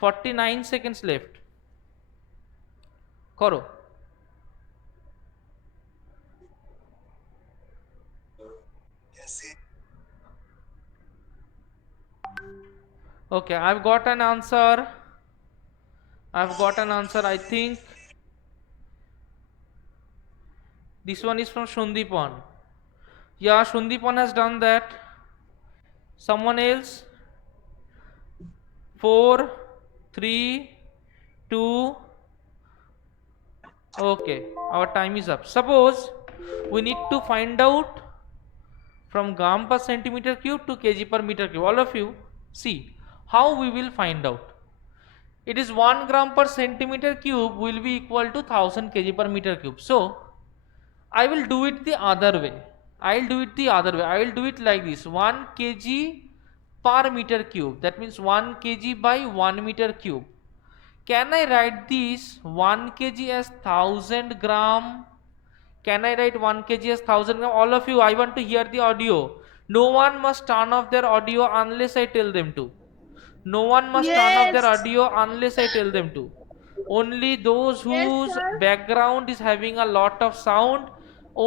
49 seconds left. করো। Okay, I've got an answer. I think this one is from Shundipan. Yeah, Shundipan has done that. Someone else? 4, 3, 2. Okay, our time is up. Suppose we need to find out from gram per centimeter cube to kg per meter cube. All of you see how we will find out. It is 1 gram per centimeter cube will be equal to 1000 kg per meter cube. So I will do it the other way. I will do it like this: 1 kg per meter cube. That means 1 kg by 1 meter cube. Can I write this 1 kg as 1000 gram? Can I write 1 kg as 1000 gram? All of you, I want to hear the audio. No one must turn off their audio unless I tell them to. No one must turn off their audio unless I tell them to. Only those whose background is having a lot of sound,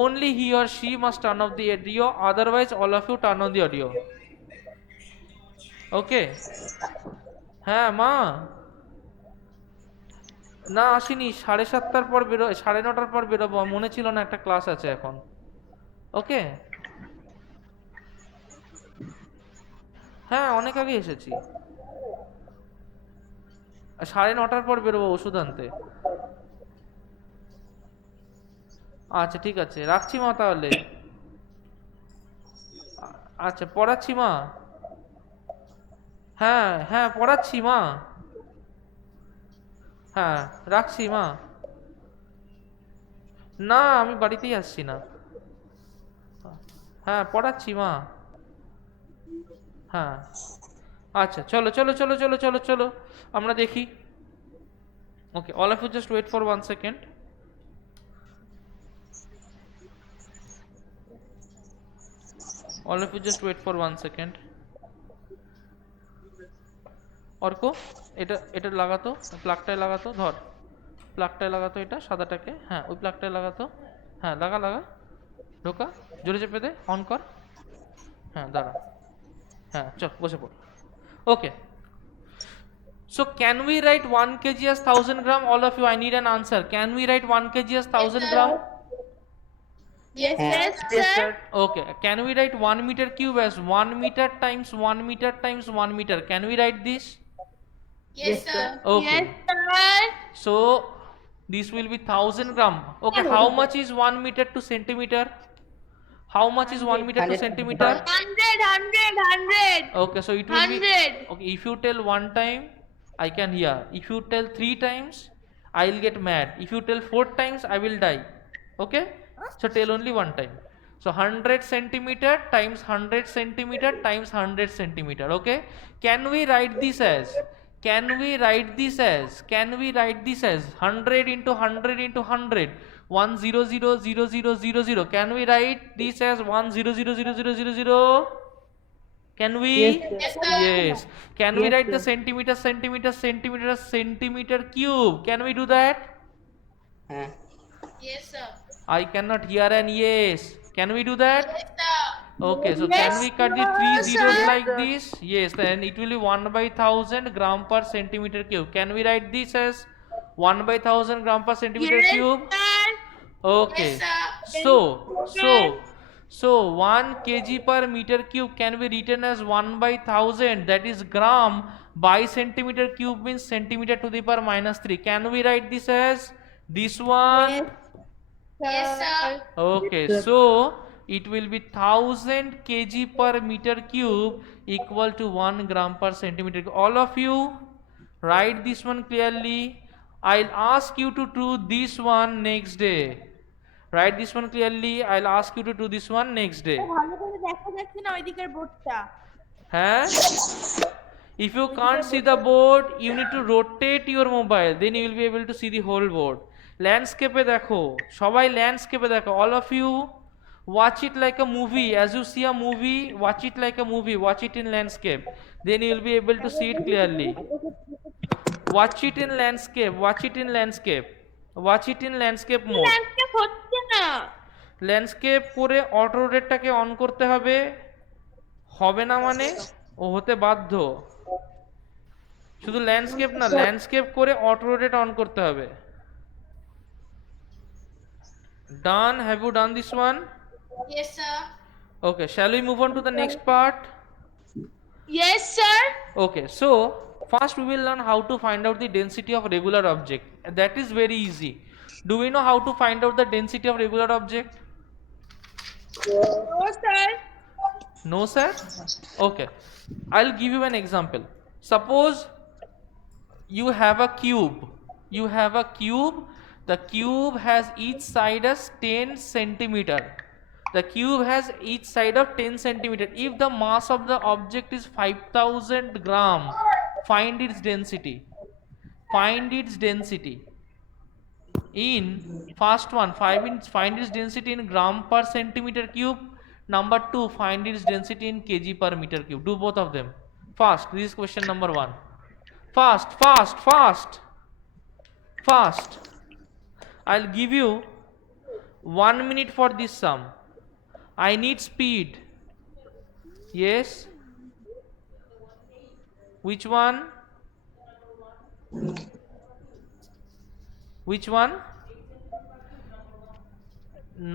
only he or she must turn off the audio. Otherwise, all of you turn on the audio. Okay? হ্যাঁ মা, না আসিনি, 7:30টার পর বেরো, 9:30টার পর বেরোবো, মনে ছিল না একটা ক্লাস আছে এখন। ওকে, হ্যাঁ অনেক আগে এসেছি, 9:30টার পর বেরোবো ওষুধ আনতে। আচ্ছা ঠিক আছে, রাখছি মা তাহলে। আচ্ছা পড়াচ্ছি মা। হ্যাঁ হ্যাঁ পড়াচ্ছি মা। হ্যাঁ রাখছি মা। না আমি বাড়িতেই আসছি না। হ্যাঁ পড়াচ্ছি মা। হ্যাঁ আচ্ছা চলো চলো চলো চলো চলো চলো আমরা দেখি। ওকে, all of you just wait for 1 second. All of you just wait for 1 second. Arka, এটা এটা লাগাতো, প্লাগটায় লাগাতো, ধর প্লাগটায় লাগাতো, এটা সাদাটাকে, হ্যাঁ ওই প্লাগটায় লাগাতো। হ্যাঁ লাগা লাগা, ঢোকা, জোরে চেপে দে, অন কর। হ্যাঁ দাঁড়া, হ্যাঁ চল বসে পড়। ওকে, so can we write 1 kg as 1000 gram? All of you, I need an answer. Can we write 1 kg as 1000 gram? Yes, sir. Okay, can we write 1 meter cube as 1 meter times 1 meter times 1 meter? Can we write this? Yes, sir. Okay, Yes, sir. so this will be 1000 gram. Okay, how much is 1 meter to centimeter? How much is 1 meter to centimeter? 100. Okay, so it will be 100. okay. If you tell one time, I can hear. If you tell 3 times, I will get mad. If you tell 4 times, I will die. Okay, so tell only one time. So 100 centimeter times 100 centimeter times 100 centimeter. Okay, can we write this as 100 into 100 into 100, 1000000? Can we write this as 1000000? Can we? Yes, sir. Yes. Can we write the centimeter cube? Can we do that? Yes, sir. I cannot hear an yes. Can we do that? Yes, sir. Okay, so can we cut the 3 zeros like this? Yes, then it will be 1 by 1000 gram per centimeter cube. Can we write this as 1 by 1000 gram per centimeter cube? Sir. Okay, Yes, sir. so 1 kg per meter cube can be written as 1 by 1000, that is gram, by centimeter cube means centimeter to the power -3. Can we write this as this one? Yes, sir. Okay, so it will be 1000 kg per meter cube equal to 1 gram per centimeter cube. All of you write this one clearly. I'll ask you to do this one next day. Write this one clearly. I'll ask you to do this one next day. ভালো করে দেখা যাচ্ছে না ওইদিকের বোর্ডটা। Huh? If you can't see the board, you need to rotate your mobile. Then you will be able to see the whole board. Landscape এ দেখো, সবাই landscape এ দেখো. All of you watch it like a movie. As you see a movie, watch it like a movie. Watch it in landscape. Then you will be able to see it clearly. watch it in landscape, watch it in landscape, watch it in landscape mode. Landscape হচ্ছে না। Landscape করে auto রোটেটটাকে on করতে হবে, হবে না মানে ও হতে বাধ্য। শুধু ল্যান্ডস্কেপ না, ল্যান্ডস্কেপ করে অটো রোটেট অন করতে হবে। Done, have you done this one? Yes, sir. Okay, shall we move on to the next part? Yes, sir. Okay, so first we will learn how to find out the density of regular object. That is very easy. Do we know how to find out the density of regular object? ও sir, No, sir? Okay, I'll give you an example. Suppose you have a cube. You have a cube. The cube has each side as 10 centimeter. The cube has each side of 10 centimeter. If the mass of the object is 5000 gram, find its density. Find its density. In first one, find its density in gram per centimeter cube. Number 2, find its density in kg per meter cube. Do both of them. Fast. This is question number 1. Fast, fast, fast, fast. I'll give you 1 minute for this sum. I need speed. Yes. Which one? Which one?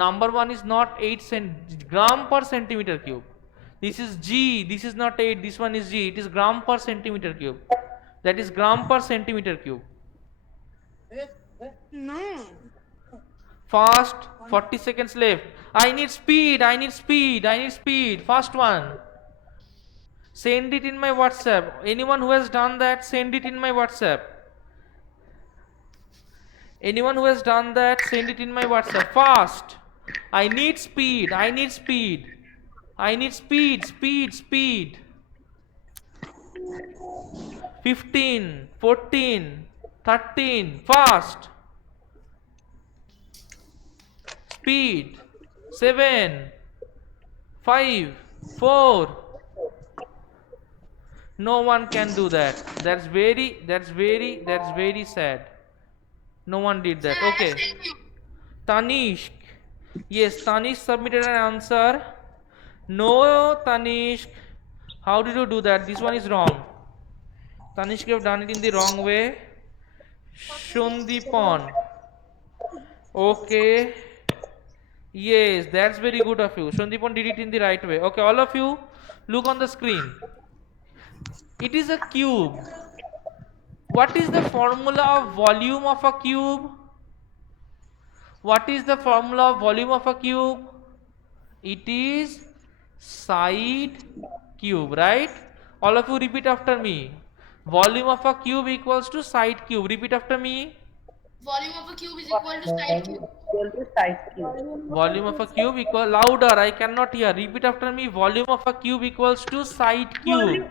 Number 1 is not 8 gram per centimeter cube. This is G. This is not 8. This one is G. It is gram per centimeter cube. That is gram per centimeter cube. Fast. 40 seconds left. I need speed. I need speed. I need speed. Fast one. Send it in my WhatsApp. Anyone who has done that, send it in my WhatsApp. Anyone who has done that, send it in my WhatsApp. Fast. I need speed. I need speed. I need speed. Speed. Speed. 15, 14, 13. Fast. Speed. 7, 5, 4. No one can do that. That's very sad. No one did that. Okay. Tanishk. Yes, Tanishk submitted an answer. No, Tanishk. How did you do that? This one is wrong. Tanishk, you have done it in the wrong way. Shundipon. Okay. Yes, that's very good of you. Shundipon did it in the right way. Okay, all of you, look on the screen. It is a cube. What is the formula of volume of a cube? What is the formula of volume of a cube? It is side cube, right? All of you repeat after me. Volume of a cube equals to side cube. Repeat after me. Volume of a cube is equal to side cube. Volume of a cube equal, louder, I cannot hear. Repeat after me. Volume of a cube equals to side cube.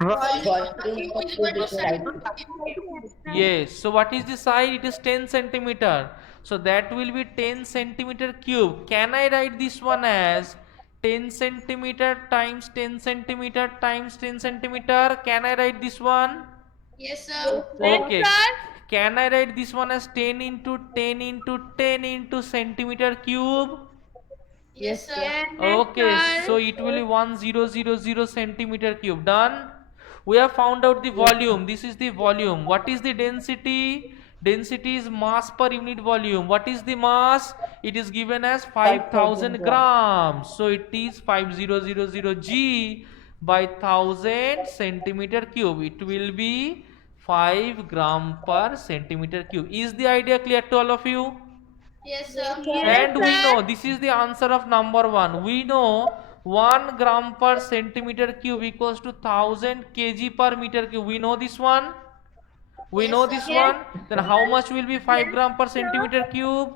Volume of a cube is equal to side cube. Yes. So what is the side? It is 10 centimeter. So that will be 10 centimeter cube. Can I write this one as 10 centimeter times 10 centimeter times 10 centimeter? Can I write this one? Yes, sir. Okay. Can I write this one as 10 into 10 into 10 into centimeter cube? Yes, sir. Okay, so it will be 1000 centimeter cube. Done. We have found out the volume. This is the volume. What is the density? Density is mass per unit volume. What is the mass? It is given as 5000 grams. So it is 5000 G by 1000 centimeter cube. It will be 5 gram per centimeter cube. Is the idea clear to all of you? Yes, sir. And we know this is the answer of number 1. We know 1 gram per centimeter cube equals to 1000 kg per meter cube. We know this one. We know this one. Then how much will be 5 gram per centimeter cube?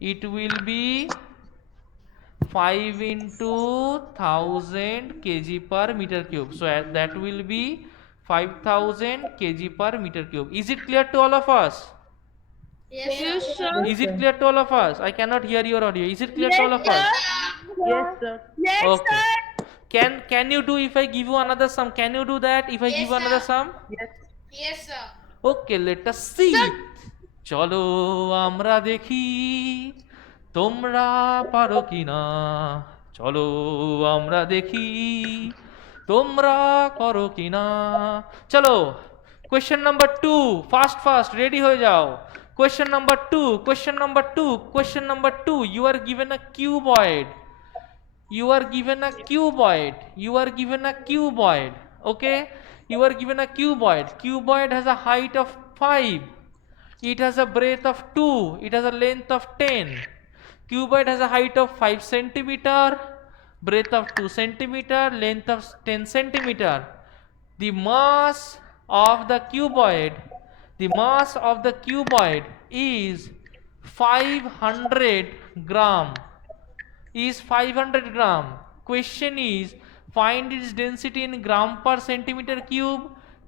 It will be 5 into 1000 kg per meter cube. So that will be 5000 kg per meter cube. Is it clear to all of us? Yes, sir. Is it clear to all of us? I cannot hear your audio. Is it clear to all of us? Yes, sir. Yes, Okay. sir. Can you do if I give you another sum? Can you do that if I Yes, give you sir. another sum? Yes. Yes, sir. Okay, let us see. চলো আমরা দেখি তোমরা পারো কিনা। চলো আমরা দেখি তোমরা করো কিনা। চলো, question number 2, fast fast ready হয়ে যাও। Question number 2, question number 2, question number 2, you are given a cuboid. You are given a cuboid. You are given a cuboid. Okay, you are given a cuboid. Cuboid has a height of 5. It has a breadth of 2. It has a length of 10. Cuboid has a height of 5 centimeter, breadth of 2 centimeter, length of 10 centimeter. The mass of the cuboid, the mass of the cuboid is 500 gram. Is 500 gram. Question is, find its density in gram per centimeter cube.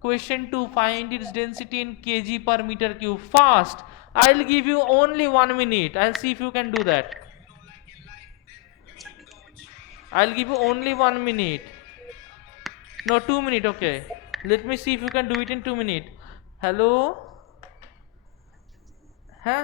Question 2, find its density in kg per meter cube. Fast. I'll give you only 1 minute. I'll see if you can do that. I'll give you only 1 minute. No, 2 minutes. Okay, let me see if you can do it in 2 minutes. Hello. Huh?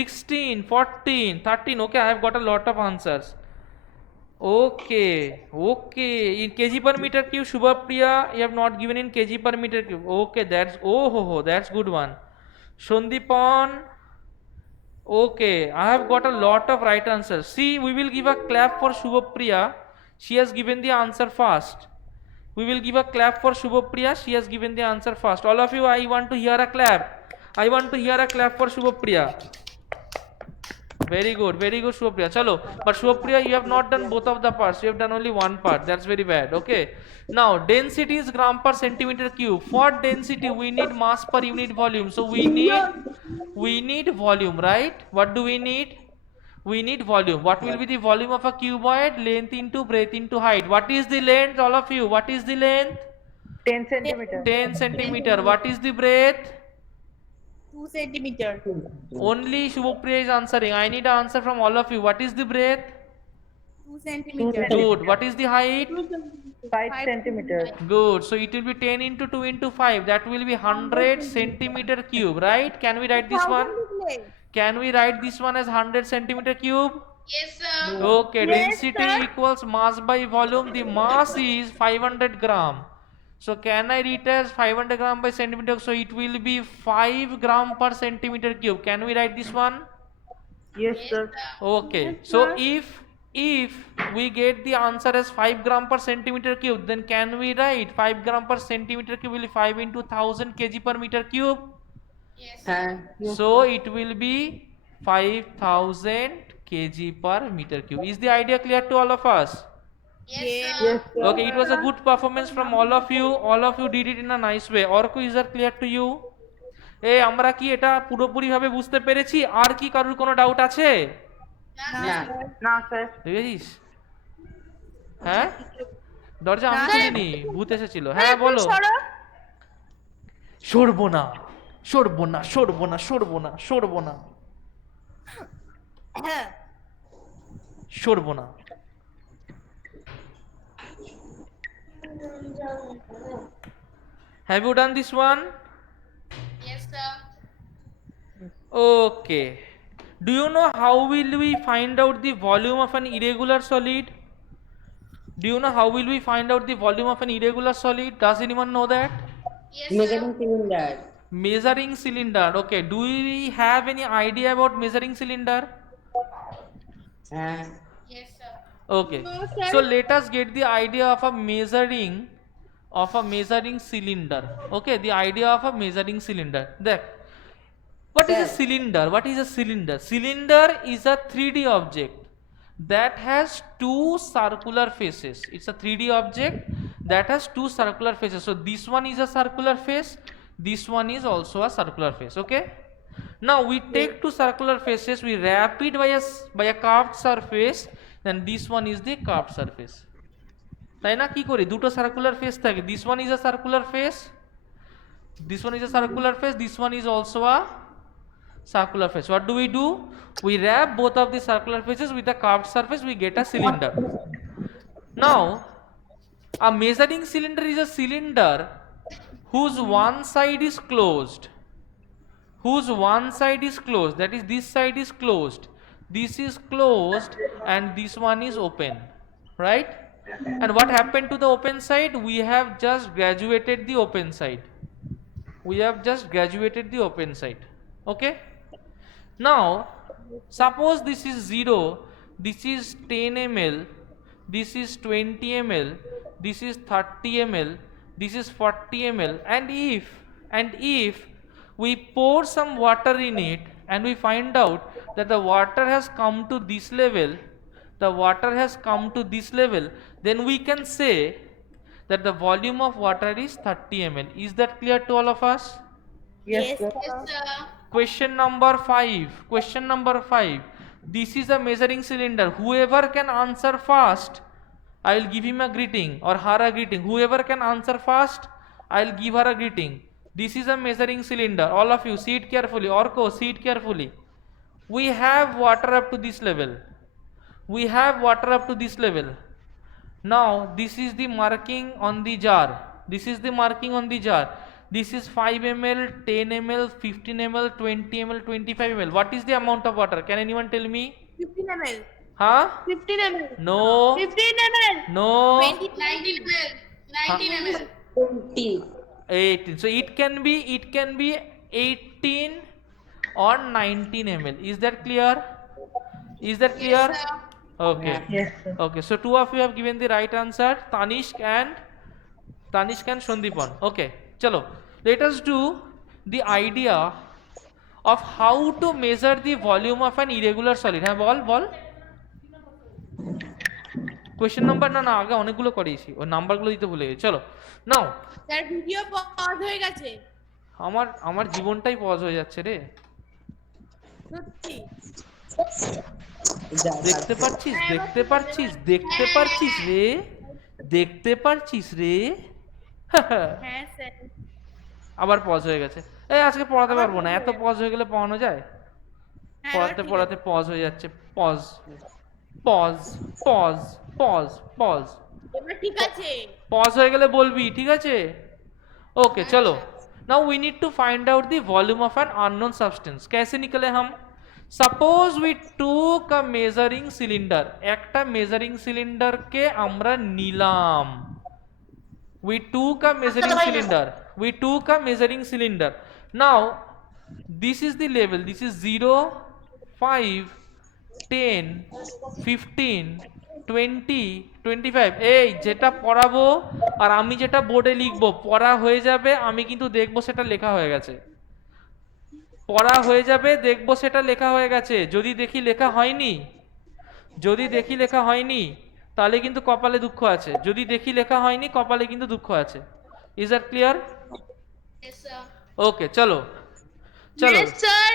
Sixteen, 14, 13. Okay, I have got a lot of answers. Okay, okay. In kg per meter cube, Shubhapriya, you have not given in kg per meter cube. Okay, that's good one. Shondipan, okay, I have got a lot of right answers. See, we will give a clap for Shubhapriya. She has given the answer fast. We will give a clap for Shubhapriya. She has given the answer fast. All of you, I want to hear a clap. I want to hear a clap for Shubhapriya. Very good, Shubhapriya. Chalo, but Shubhapriya, you have not done both of the parts. You have done only one part. That's very bad. Okay. Now, density is gram per centimeter cube. For density, we need mass per unit volume. So we need volume, right? What do we need? We need volume. What will be the volume of a cuboid? Length into breadth into height. What is the length, all of you? What is the length? 10 centimeter. 10 centimeter. What is the breadth? 2 centimeter. Only Shubhapriya is answering. I need an answer from all of you. What is the breadth? 2 centimeter. Good. What is the height? 5 centimeter. Good. So it will be 10 into 2 into 5. That will be 100 centimeter cube, right? Can we write this one? Can we write this one as 100 centimeter cube? Yes, sir. Okay. Yes, Density sir. equals mass by volume. The mass is 500 gram. So can I write as 500 gram by centimeter? So it will be 5 gram per centimeter cube. Can we write this one? Yes, sir. Okay. So if we get the answer as 5 gram per centimeter cube, then can we write 5 gram per centimeter cube will be 5 into 1000 kg per meter cube? Yes. So it will be 5000 kg per meter cube. Is the idea clear to all of us? Yes, sir. Yes, sir. Okay, it was a good performance from all of you. All of you did it in a nice way. Orko, is that clear to you? আমরা কি এটা পুরোপুরি ভাবে বুঝতে পেরেছি? আর কি কারোর কোনো ডাউট আছে? না না স্যার দেখেছিস? হ্যাঁ, দরজা আমি খুলিনি, ভূত এসেছিল। হ্যাঁ বলো। সরবো না, সরবো না, সরবো না, সরবো না, সরবো না, সরবো না। Have you done this one? Yes, sir. Okay. Do you know how will we find out the volume of an irregular solid? Do you know how will we find out the volume of an irregular solid? Does anyone know that? Yes, measuring sir. Cylinder Measuring cylinder. Okay. Do we have any idea about measuring cylinder? হ্যাঁ Yes, sir. Okay. So let us get the idea of a measuring cylinder. Okay. The idea of a measuring cylinder. There. What is a Sir. cylinder? What is a cylinder? Cylinder is a 3D object that has two circular faces. It's a 3D object that has two circular faces. So this one is a circular face. This one is also a circular face. Okay. Now we take two circular faces. We wrap it by a curved surface. Then this one is the curved surface. তাই না? কি করি? দুটো circular face থাকে। This one is a circular face. This one is a circular face. This one is also a circular face. What do? We wrap both of the circular faces with a curved surface. We get a cylinder. Now, a measuring cylinder is a cylinder whose one side is closed. Whose one side is closed. That is, this side is closed. This is closed, and this one is open. Right? And what happened to the open side? We have just graduated the open side. We have just graduated the open side. Okay. Now suppose this is 0, this is 10 ml, this is 20 ml, this is 30 ml, this is 40 ml, and if we pour some water in it and we find out that the water has come to this level, then we can say that the volume of water is 30 ml. Is that clear to all of us? yes sir Yes, sir. Question number 5. This is a measuring cylinder. Whoever can answer fast, I will give him a greeting or her a greeting. Whoever can answer fast, I will give her a greeting. This is a measuring cylinder. All of you, see it carefully. Orko, see it carefully. We have water up to this level. Now this is the marking on the jar. This is 5 ml, 10 ml, 15 ml, 20 ml, 25 ml. What is the amount of water? Can anyone tell me? 15 ml. Huh? 15 ml. No. 15 ml. No. 19 ml. 19 ml. 20 18. So it can be 18 or 19 ml. Is that clear? Yes, sir. Okay. yes sir Okay. So two of you have given the right answer. Tanishk and Sandipan. Okay. Chalo. Let us do the idea of how to measure the volume of an irregular solid. হ্যাঁ বল question number না আগে অনেকগুলো করিয়েছি, ওই নাম্বারগুলো দিতে ভুলে গেছি। চলো নাও। স্যার ভিডিও পজ হয়ে গেছে আমার জীবনটাই পজ হয়ে যাচ্ছে রে। সত্যি দেখতে পারছিস রে হ্যাঁ স্যার আবার পজ হয়ে গেছে। এই আজকে পড়াতে পারবো না, এত পজ হয়ে গেলে পড়ানো যায়? পড়াতে পজ হয়ে যাচ্ছে। পজ এবার ঠিক আছে পজ হয়ে গেলে বলবি, ঠিক আছে? ওকে চলো। Now we need to find out the volume of an unknown substance. कैसे निकले हम? Suppose we took a measuring cylinder, একটা মেজারিং সিলিন্ডার কে আমরা নিলাম। we took a measuring cylinder. Now this is the level. This is 0, 5, 10, 15, 20, 25। এই যেটা পড়াবো আর আমি যেটা বোর্ডে লিখবো পড়া হয়ে যাবে, আমি কিন্তু দেখবো সেটা লেখা হয়ে গেছে। পড়া হয়ে যাবে, দেখবো সেটা লেখা হয়ে গেছে। যদি দেখি লেখা হয়নি তাহলে কিন্তু কপালে দুঃখ আছে। যদি দেখি লেখা হয়নি কপালে কিন্তু দুঃখ আছে। Is that clear? Yes, sir. ওকে চলো। Yes, sir.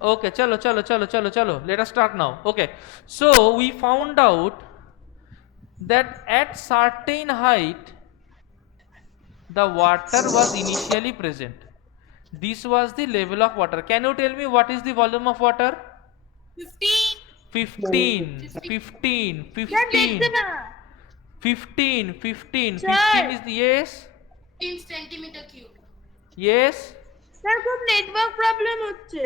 Okay, chalo. Let us start now. Okay, so we found out that at certain height the water was initially present. This was the level of water. Can you tell me what is the volume of water? 15. 15, 15, 15, দেখছে না 15, 15, Sir. 15 is the yes, 15 centimeter cube. yes. Sir খুব network problem হচ্ছে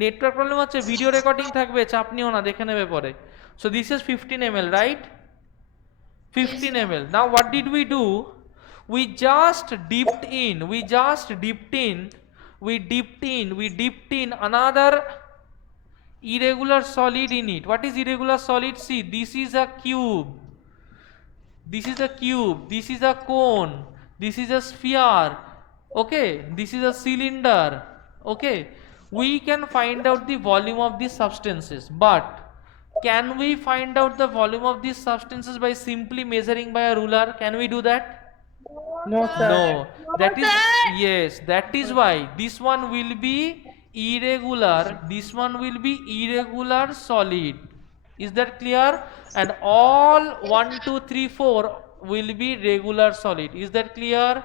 network problem হচ্ছে, video recording থাকবে, চাপ নিও না, দেখে নেবে পরে। So this is 15 ml, right? 15 ml. Now what did we do? We just dipped in another irregular solid in it. What is irregular solid? See, this is a cube, this is a cube, this is a cone, this is a sphere, okay, this is a cylinder, okay. We can find out the volume of these substances, but can we find out the volume of these substances by simply measuring by a ruler? Can we do that? No, sir. No, that is, yes, that is why this one will be irregular, this one will be irregular solid. Is that clear? And all 1, 2, 3, 4 will be regular solid. Is that clear?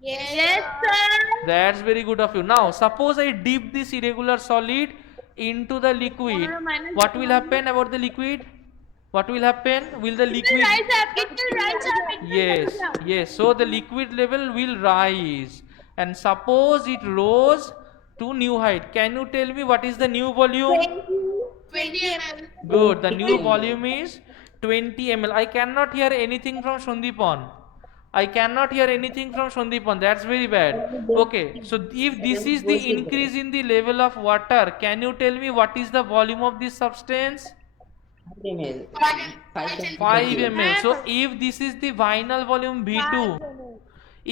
Yes, sir. That's very good of you. Now suppose I dip this irregular solid into the liquid. What will happen about the liquid? What will happen? Will the liquid, Rise up. It will rise up. It will yes, rise up. yes, so the liquid level will rise, and suppose it rose to new height. Can you tell me what is the new volume? 20 ml. Good, the new volume is 20 ml. I cannot hear anything from Sandeepan. I cannot hear anything from Sandeepan. That's very bad. Okay, so if this is the increase in the level of water, can you tell me what is the volume of this substance? 5 5 ml. So if this is the final volume V2,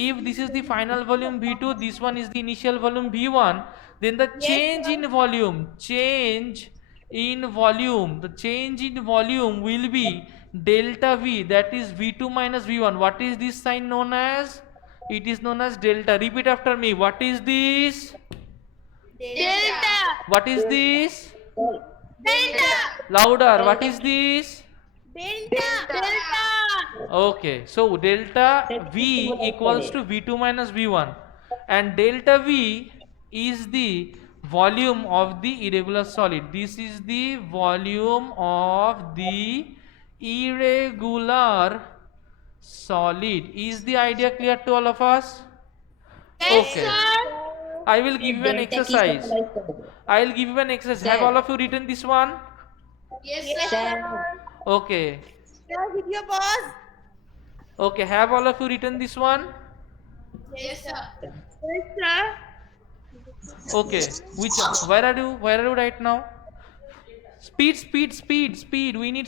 if this is the final volume V2, this one is the initial volume V1, then the change in volume, the change in volume will be delta V, that is V2 minus V1. What is this sign known as? It is known as delta. Repeat after me. What is this? Delta. What is this? Delta. Louder. What is this? Delta. Delta. Okay, so delta V equals to V2 minus V1, and delta V is the volume of the irregular solid. This is the volume of the irregular solid. Is the idea clear to all of us? Okay, I will give you an exercise. I will give you an exercise. Have all of you written this one? Yes, sir. Okay. Sir, video pause. Okay, have all of you written this one? Yes, sir. Yes, sir. Okay, which, where are you right now? Speed. We need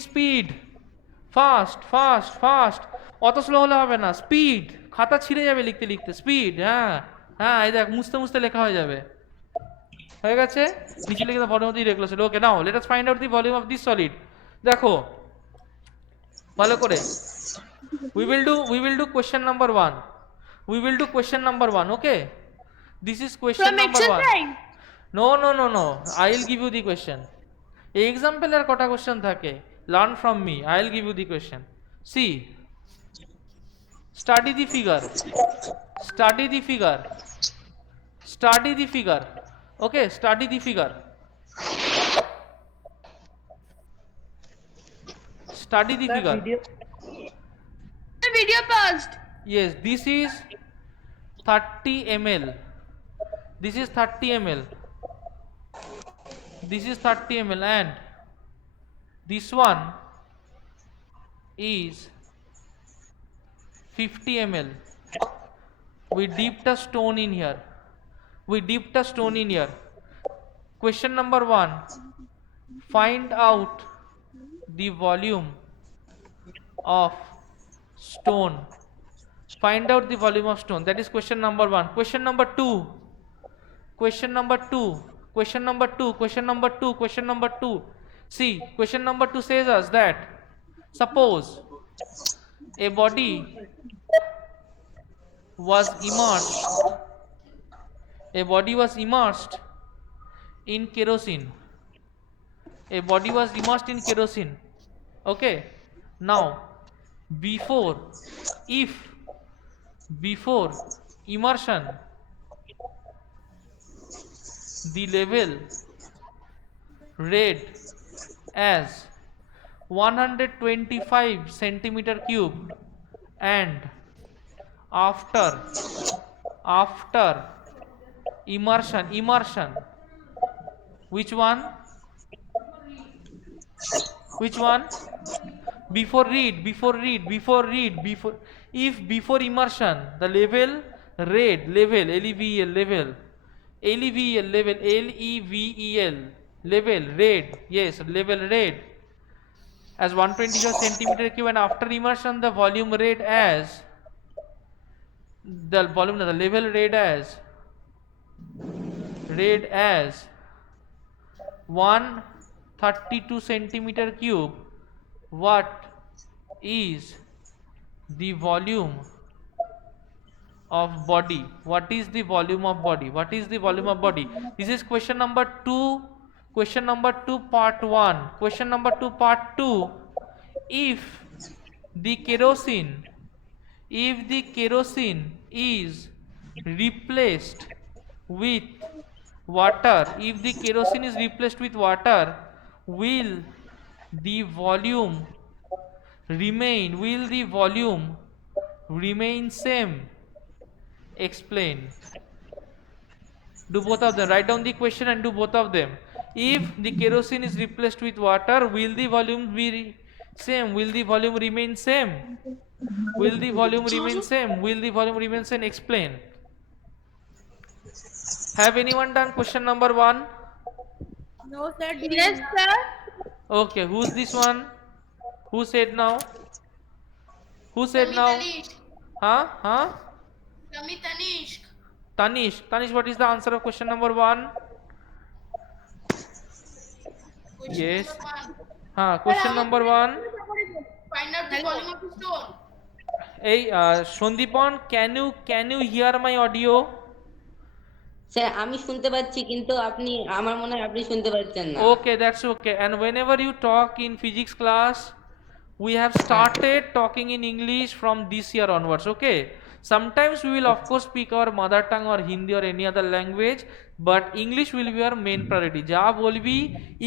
speed. Fast. অত slow হলে হবে না, speed. খাতা ছিঁড়ে যাবে লিখতে speed. হ্যাঁ এই দেখ, মুছতে লেখা হয়ে যাবে। হয়ে গেছে, নিচে লিখে volume of the irregular solid. Okay, now let us find out the volume of this solid. দেখো ভালো করে, we will do question number 1. Okay, this is question From number 1. exercise. No, I will give you the question. Example এর কটা question থাকে? Learn from me. I will give you the question. See, study the figure. Okay, study the figure. The video paused. Yes, this is 30 ml. This is 30 ml. And this one is 50 ml. We dipped a stone in here. Question number 1. Find out the volume of stone. Find out the volume of stone. That is question number 1. Question number 2. See, question number 2 says us that suppose a body was immersed A body was immersed in kerosene. A body was immersed in kerosene. Okay. Now, before, if before immersion, the level read as 125 centimeter cube, and after immersion, which one before if before immersion the level read level read, yes, level read as 125 centimeter cube, and after immersion the volume read as the level read as 132 centimeter cube. What is the volume of body? What is the volume of body? What is the volume of body? This is question number 2. Question number 2 part 1. Question number 2 part 2. If the kerosene is replaced with water, will the volume remain same? Explain. Do both of them. Write down the question and do both of them. If the kerosene is replaced with water, will the volume be same? Will the volume remain same? Will the volume remain same? Explain. Have anyone done question number 1? No, sir. Yes, sir. Okay, who's this one? Who said now? Who said Sami now? Tanishq. Huh? Sami Tanishq. Tanish, what is the answer of question number 1? Question Yes. number 1. Question number 1. Find out the volume of the stone. Hey, Shondipon, can you hear my audio? Sir আমি শুনতে পাচ্ছি কিন্তু আপনি আমার মনে হয় আপনি শুনতে পাচ্ছেন না Okay, that's okay. And whenever you talk in physics class, we have started talking in English from this year onwards. Okay. Sometimes we will of course speak our mother tongue or Hindi or any other language, but English will be our main priority. যা বলবি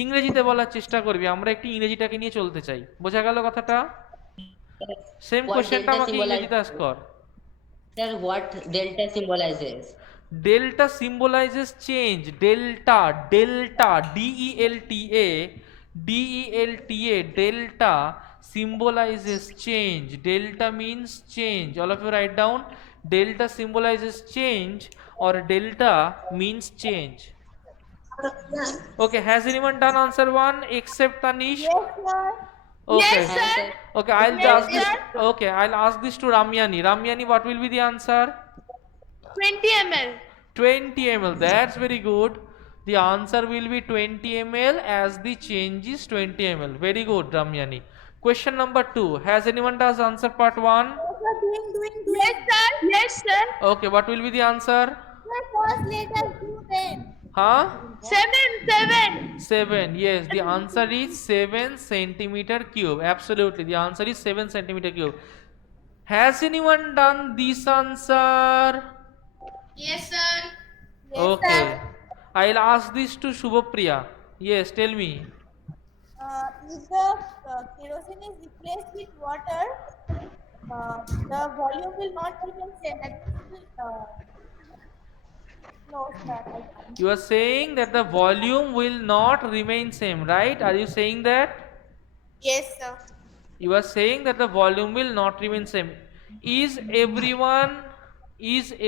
ইংরেজিতে বলার চেষ্টা করবি, আমরা একটু ইংরেজিটাকে নিয়ে চলতে চাই। বোঝা গেল কথাটা? সেম কোশ্চেনটা আমাকে ইংরেজিতে আস্ক কর। Sir what delta symbolises Delta symbolizes change. Delta, DELTA, delta symbolizes change. Delta means change. All of you write down. Delta symbolizes change, or delta means change. Okay, has anyone done answer 1 except Tanish? Yes, sir. Okay. Yes, sir. Okay, I'll Yes, ask this. sir. Okay, I'll ask this to Ramyani. Ramyani, what will be the answer? 20 ml. 20 ml. That's very good. The answer will be 20 ml as the change is 20 ml. Very good, Ramyani. Question number 2. Has anyone does answer part 1? Doing. Yes, sir. Yes, sir. Okay, what will be the answer? The first letter student. Huh? 7. 7. Yes, the answer is 7 centimeter cube. Absolutely, the answer is 7 centimeter cube. Has anyone done this answer? Yes, sir. Okay. I'll ask this to Shubhapriya. Yes, tell me. If the kerosene is replaced with water, the volume will not remain same. That means no, sir. You are saying that the volume will not remain same, right? Are you saying that? Yes, sir. You are saying that the volume will not remain same. Is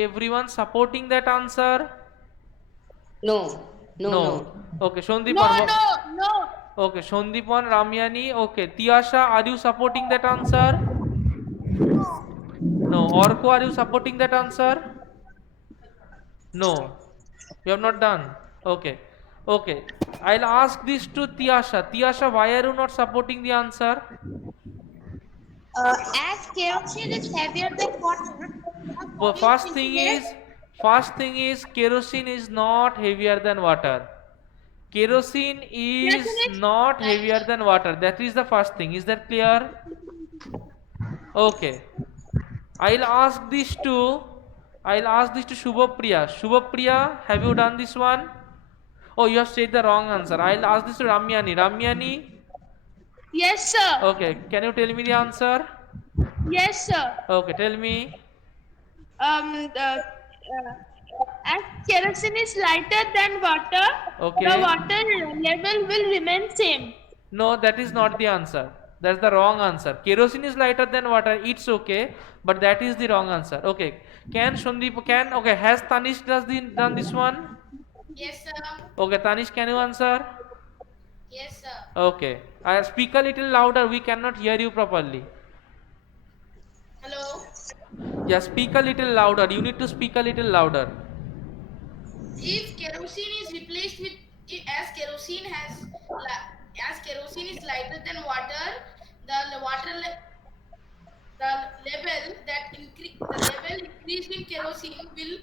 everyone supporting that answer? No. Okay, Shondipan. No. Okay, Shondipan, Ramyani. Okay, Tiyasha, are you supporting that answer? No. Orko, are you supporting that answer? No. You have not done. Okay. I'll ask this to Tiyasha. Tiyasha, why are you not supporting the answer? As kerosene is heavier than water. First thing is First thing is kerosene is not heavier than water. Kerosene is not heavier than water. That is the first thing. Is that clear? Okay. I'll ask this to Shubhapriya. Shubhapriya, have you done this one? Oh, you have said the wrong answer. I'll ask this to Ramyani. Ramyani, Yes, sir. okay. Can you tell me the answer? Yes, sir. Okay, tell me. As kerosene is lighter than water, Okay. the water level will remain same. No, that is not the answer. That's the wrong answer. Kerosene is lighter than water. It's okay, but that is the wrong answer. Okay. Okay, has Tanish done this one? Yes, sir. Okay, Tanish, can you answer? Yes, sir. Okay. Speak a little louder. We cannot hear you properly. Hello. Yeah, speak a little louder. You need to speak a little louder. If kerosene is replaced with, as kerosene is lighter than water, the level increased in kerosene will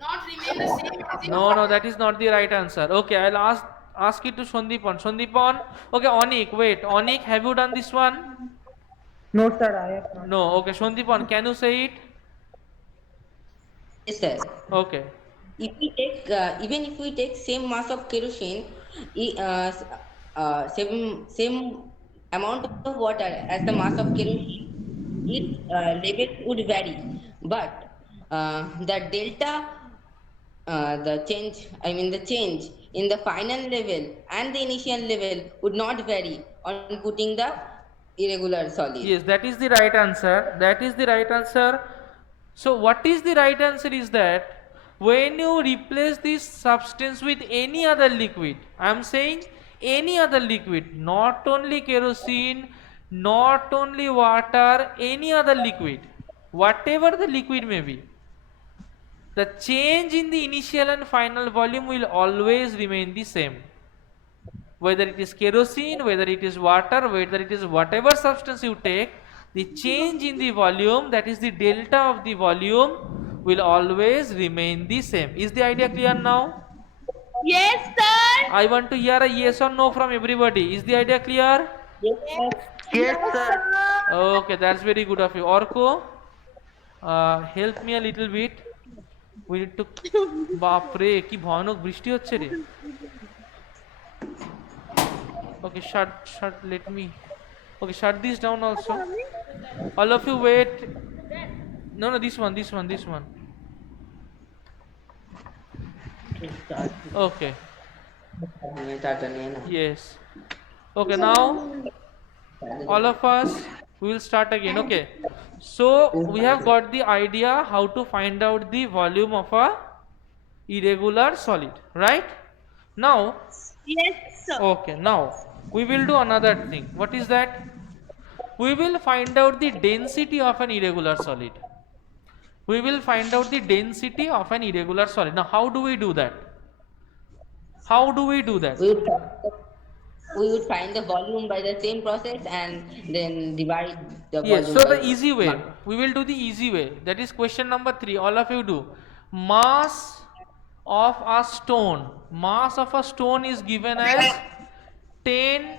not remain the same as in No, water. that is not the right answer. Okay, I'll ask it to Sandeepan. Sandeepan. Okay, Onik, wait. Onik, have you done this one? No, sir, I have not. No. Okay, Sandeepan, can you say it? Yes, sir. Okay. If we take even if we take same mass of kerosene, same amount of water as the mass of kerosene, its level would vary, but the delta, the change in the final level and the initial level would not vary on putting the irregular solid. Yes, that is the right answer. That is the right answer. So what is the right answer is that when you replace this substance with any other liquid, I am saying any other liquid, not only kerosene, not only water, any other liquid, whatever the liquid may be, the change in the initial and final volume will always remain the same. Whether it is kerosene, whether it is water, whether it is whatever substance you take, the change in the volume, that is the delta of the volume, will always remain the same. Is the idea clear now? Yes, sir. I want to hear a yes or no from everybody. Is the idea clear? Yes, sir. Okay, that's very good of you. Orko, help me a little bit. We need to. বাপরে কি ভয়ানক বৃষ্টি হচ্ছে রে। Okay, let me. Okay, shut this down also. All of you wait. No, this one. Okay. Yes. Okay, now all of us we will start again. Okay. So we have got the idea how to find out the volume of a irregular solid, right? Now, Yes, sir. okay, now we will do another thing. What is that? We will find out the density of an irregular solid. We will find out the density of an irregular solid. Now, how do we do that? How do we do that? We would find the volume by the same process and then divide the Yes, volume. so by the easy way, we will do the easy way. That is question number 3. All of you do. Mass of a stone. Mass of a stone is given as 10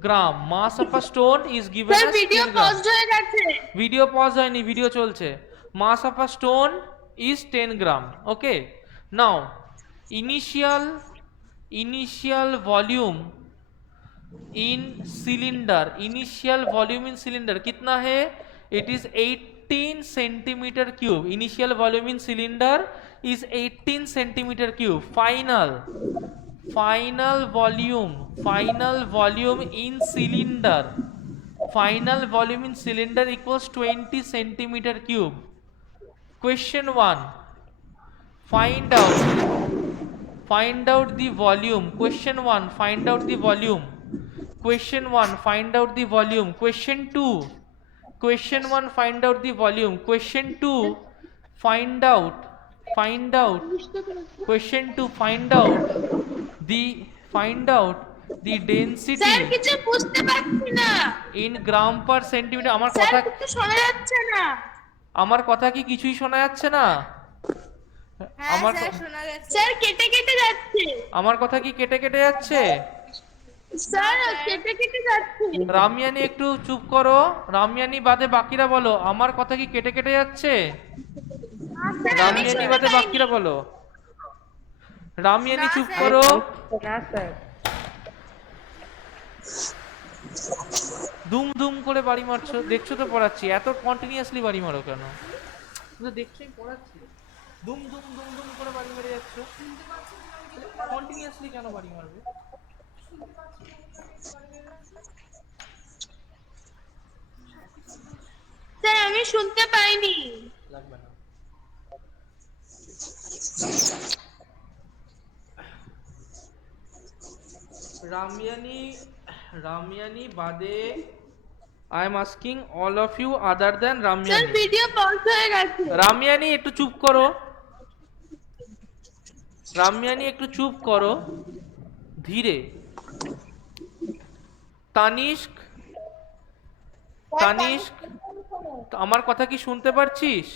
gram. Mass of a stone is given Sir, as video 10 gram. paused হয়ে গেছে। Video pause হয়নি, video চলছে। Mass of a stone is 10 gram. Okay. Now, initial volume in cylinder, कितना है? It is 18 centimeter cube. Initial volume in cylinder is 18 centimeter cube. Final volume in cylinder equals 20 centimeter cube. Question 1. Find out the volume. Question 1, find out the volume. Question 1, find out the volume. Question 2, question 1, find out the volume. Question 2, find out. Question 2, find out the density sir কিছু বুঝতে পারছি না। in gram per centimeter. আমার sir কথা কিছু শোনা যাচ্ছে না। আমার কথা কি কিছুই শোনা যাচ্ছে না? হ্যাঁ আমার স্যার শোনা গেছে। স্যার কেটে কেটে যাচ্ছে। আমার কথা কি কেটে কেটে যাচ্ছে? স্যার কেটে কেটে যাচ্ছে। রামিয়ানি একটু চুপ করো। রামিয়ানি বাদে বাকিরা বলো, আমার কথা কি কেটে কেটে যাচ্ছে? স্যার আমি রামিয়ানি শুনতে বাদে পাইনি। বাকিরা বলো। রামিয়ানি না, চুপ স্যার। করো। না স্যার। দুম দুম করে বাড়ি মারছো, দেখছো তো পড়াচ্ছি, এত কন্টিনিউয়াসলি বাড়ি মারো কেন? তুমি তো দেখছোই পড়াচ্ছি, দুম দুম দুম দুম করে বাড়ি মেরে যাচ্ছ, কন্টিনিউয়াসলি কেন বাড়ি মারবে? স্যার আমি শুনতে পাইনি। লাগবে না। রামিয়ানি, রামিয়ানি বাদে I am asking all of you other than sir Ramiyani. Video pause হয়ে গেছে। রামিয়ানি একটু চুপ করো। রামিয়ানি একটু চুপ করো, ধীরে। তানিস্ক, তানিস্ক, আমার কথা কি শুনতে পারছিস?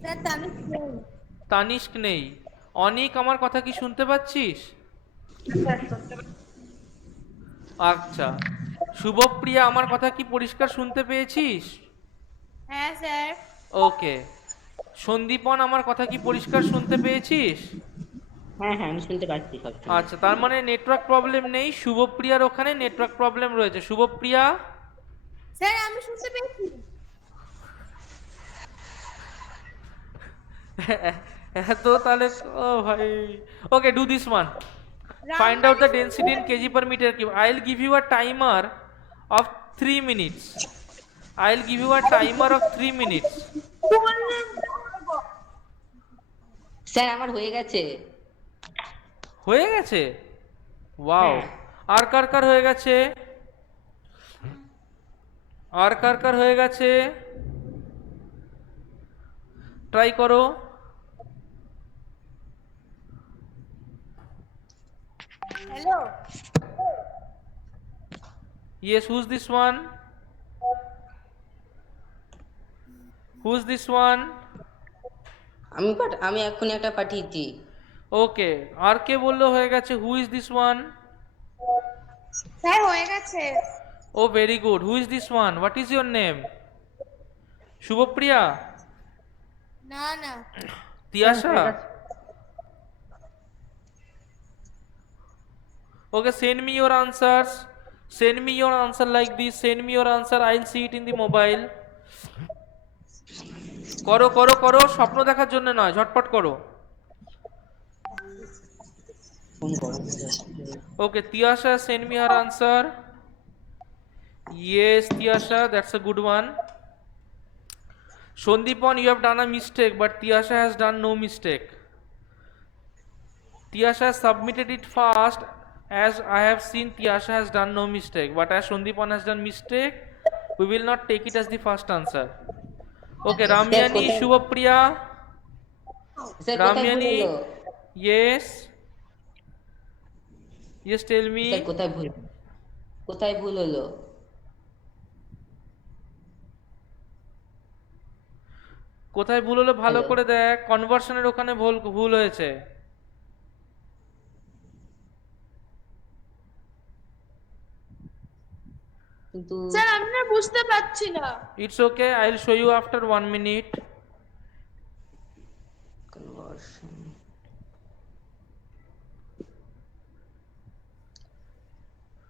স্যার তানিশ নেই। তানিস্ক নেই। অনিক, আমার কথা কি শুনতে পাচ্ছিস? আচ্ছা। শুভপ্রিয়া, আমার কথা কি পরিষ্কার শুনতে পেয়েছিস? হ্যাঁ স্যার। ওকে। সন্দীপন, আমার কথা কি পরিষ্কার শুনতে পেয়েছিস? হ্যাঁ হ্যাঁ, আমি শুনতে পাচ্ছি সব সময়। আচ্ছা, তার মানে নেটওয়ার্ক প্রবলেম নেই। শুভপ্রিয়ার ওখানে নেটওয়ার্ক প্রবলেম রয়েছে। শুভপ্রিয়া, স্যার আমি শুনতে পেয়েছি। তো তাহলে, ও ভাই, okay, do this one, find out the density in kg per meter cube. I'll give you a timer of 3 minutes. I'll give you a timer of 3 minutes. Sir আমার হয়ে গেছে। হয়ে গেছে? ওয়াও। হ্যাঁ। আর কার কার হয়ে গেছে? আর কার কার হয়ে গেছে? ট্রাই করো। Hello. Yes, who's this one? Who's this one? আমি এক্ষুনি একটা পাঠিয়েছি। ওকে, আর কে বললো হয়ে গেছে? Who is this one? Sir হয়ে গেছে। Oh very good. Who is this one? What is your name? Shubhapriya? না না। Tiyasha? Okay, send me your answers. Send me your answer like this. Send me your answer. I'll see it in the mobile. করো করো করো, স্বপ্ন দেখার জন্য নয়, ঝটপট করো। ফোন করো। Okay, Tiyasha, send me her answer. Yes, Tiyasha, that's a good one. Sandipon, you have done a mistake, but Tiyasha has done no mistake. Tiyasha has submitted it fast, as I have seen Tiyasha has done no mistake, but as Sandipon has done mistake, we will not take it as the first answer. Okay, Ramyani, কোথায়- Shubhapriya, sir কোথায় ভুল Ramyani, হলো? yes, yes, tell me. Sir কোথায় ভুল হলো? কোথায় ভুল হলো ভালো হ্যালো। করে দেখ, কনভার্সনের ওখানে ভুল ভুল হয়েছে। কিন্তু স্যার আমি না বুঝতে পারছি না। It's okay, I'll show you after 1 minute. conversion.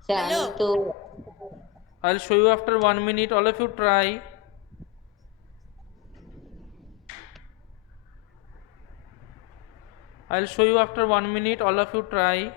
Sir আমি হ্যালো। তো I'll show you after 1 minute. All of you try. I'll show you after 1 minute. All of you try.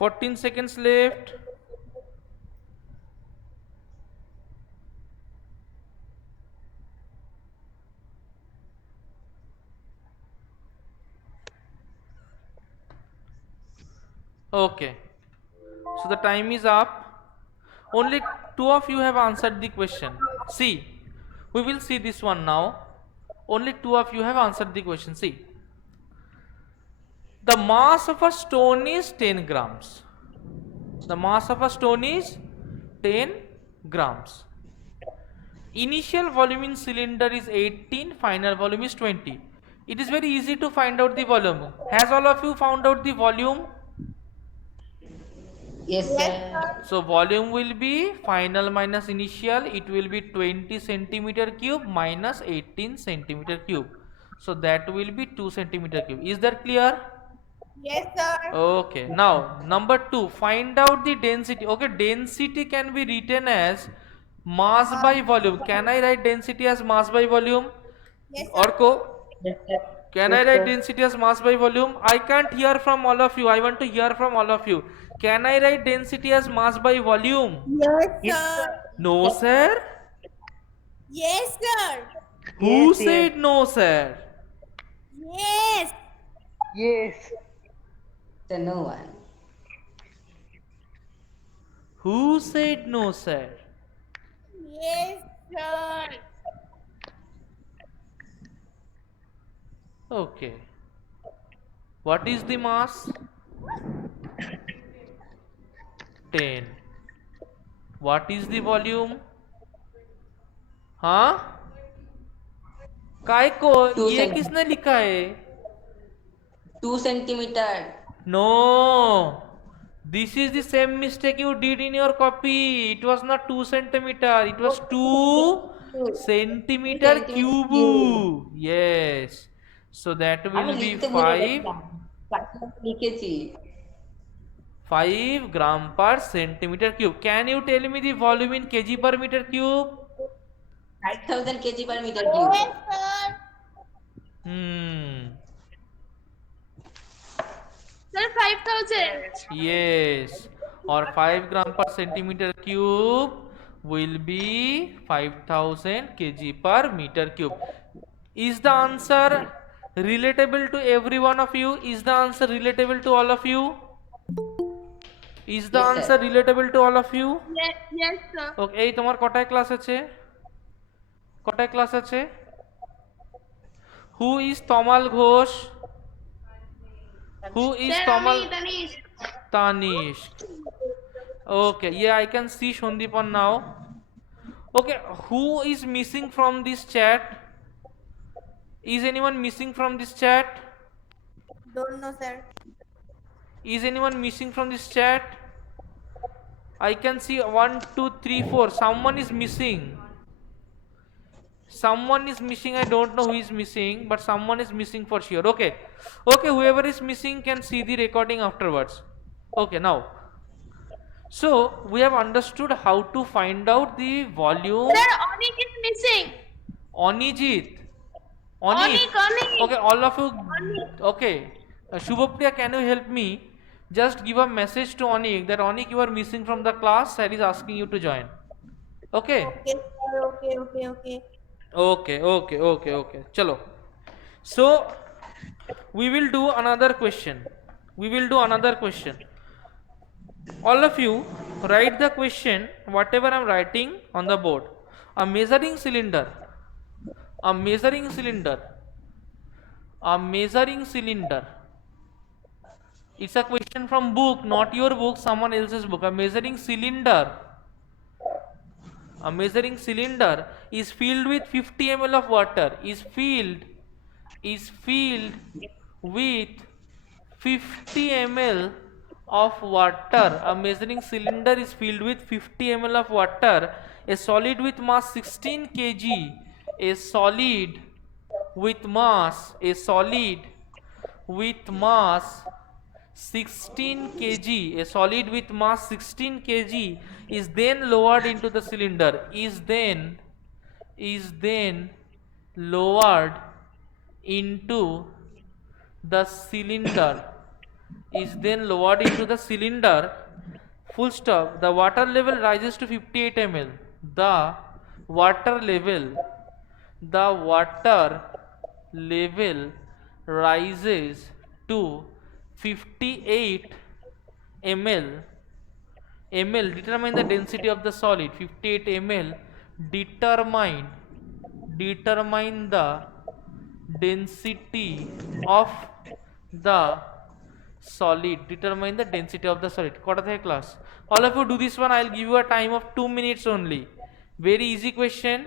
Fourteen seconds left. Okay. So the time is up. Only two of you have answered the question. See, we will see this one now. Only two of you have answered the question. See, the mass of a stone is 10 grams. The mass of a stone is 10 grams. Initial volume in cylinder is 18, final volume is 20. It is very easy to find out the volume. Has all of you found out the volume? Yes, Yes, sir. sir. So volume will be final minus initial. It will be 20 centimeter cube minus 18 centimeter cube. So that will be 2 centimeter cube. Is that clear? Yes, sir. Okay. Now number 2, find out the density. Okay, density can be written as mass by volume. Can I write density as mass by volume? Yes, sir. Orko, Yes, sir. can I write density as mass by volume? I can't hear from all of you. I want to hear from all of you. Can I write density as mass by volume? Yes, sir. No, sir. Yes, sir. Who Yes, said no, sir? Yes. Yes. Sir, no one. Who said no, sir? Yes, sir. Okay. What is the mass? 10. What is the volume? हाँ? काय को Two ये cent- किसने लिखा है? 2 centimeter. No. This is the same mistake you did in your copy. It was not 2 centimeter. It was 2 centimeter cube. Yes. So that will আমি be লিখতে ভুলে 5 গেছিলাম। লিখেছি 5 gram per centimeter cube. Can you tell me the volume in kg per meter cube? 5000 kg per meter cube. Yes, sir. Sir, 5,000. Yes. Or 5 gram per centimeter cube will be 5000 kg per meter cube. Is the answer relatable to every one of you? Is the answer relatable to all of you? Is the Yes, sir. answer relatable to all of you? Yes, sir. Okay, এই তোমার কটায় class আছে? কটায় class আছে? Who is Tomal Ghosh? Who is Sir, Tomal? Tanish. Tanish. Okay, yeah, I can see Shondipan now. Okay, who is missing from this chat? Is anyone missing from this chat? Don't know, sir. Is anyone missing from this chat? I can see 1, 2, 3, 4. Someone is missing. Someone is missing. I don't know who is missing, but someone is missing for sure. Okay. Okay, whoever is missing can see the recording afterwards. Okay, now. So, we have understood how to find out the volume. Sir, Onik is missing. Onijit. Onik. Okay, all of you. Okay. Shubhapriya, can you help me? Just give a message to Onik that Onik, you are missing from the class. Sir is asking you to join. Okay. Okay, sir. Okay. Okay. Chalo. So, we will do another question. All of you write the question, whatever I am writing on the board. A measuring cylinder. It's a question from book, not your book, someone else's book. A measuring cylinder is filled with 50 ml of water. Is filled with 50 ml of water. A measuring cylinder is filled with 50 ml of water. A solid with mass 16 kg. A solid with mass 16 kg. A solid with mass 16 kg is then lowered into the cylinder. Is then lowered into the cylinder. Full stop. The water level rises to 58 ml. The water level rises to 58 ml, determine the density of the solid. 58 ml, determine the density of the solid. Determine the density of the solid. Kota theke class? All of you do this one. I'll give you a time of 2 minutes only. Very easy question.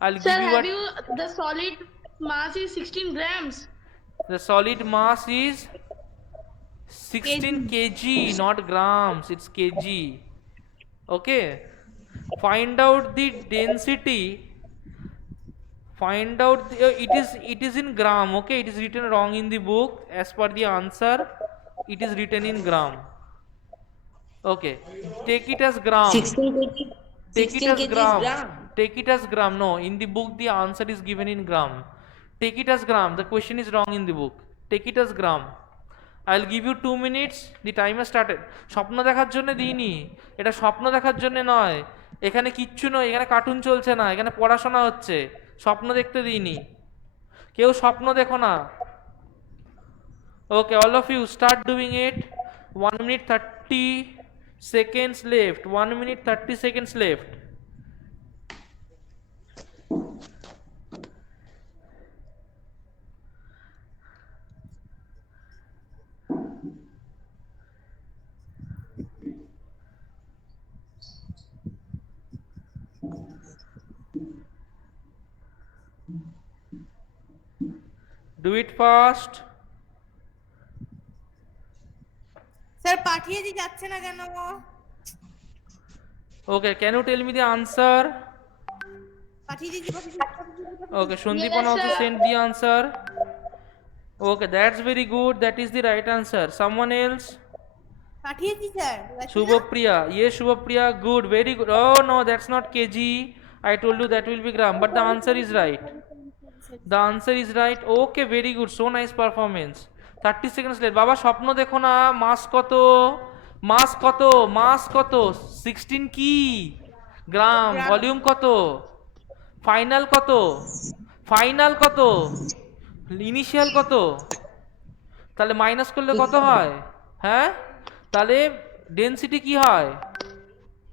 I'll Sir, give you have you the solid mass is 16 grams. the solid mass is 16 kg, not grams, it's kg. Okay, find out the density. Find out it is in gram. Okay, it is written wrong in the book. As per the answer, it is written in gram. Okay, take it as gram. 16 kg. Take it 16 as kg is gram. gram. Take it as gram. No, in the book the answer is given in gram. Take it as gram. The question is wrong in the book. Take it as gram. I'll give you 2 minutes. The time has started. স্বপ্ন দেখার জন্য দিইনি, এটা স্বপ্ন দেখার জন্য নয়। এখানে কিচ্ছু নয়, এখানে কার্টুন চলছে না, এখানে পড়াশোনা হচ্ছে। স্বপ্ন দেখতে দিইনি, কেউ স্বপ্ন দেখো না। Okay, all of you start doing it. 1 minute 30 seconds left. 1 minute 30 seconds left. Do it fast. Sir পাঠিয়ে দি যাচ্ছে না কেন? Okay, can you tell me the answer? পাঠিয়ে দিয়েছি Okay, Shundipan Yes, also sir. sent the answer. Okay, that's very good. That is the right answer. Someone else? পাঠিয়েছি sir. Shubhapriya. Yes, Shubhapriya. Good, very good. Oh no, that's not kg. I told you that will be gram, but the answer is right. The answer is right. Okay, very good. So nice performance. 30 seconds left. বাবা স্বপ্ন দেখো না। মাস কত? মাস কত? মাস কত? 16 কি? গ্রাম। Volume কত? Final কত? ফাইনাল কত? ইনিশিয়াল কত? তাহলে মাইনাস করলে কত হয়? হ্যাঁ, তাহলে ডেনসিটি কি হয়?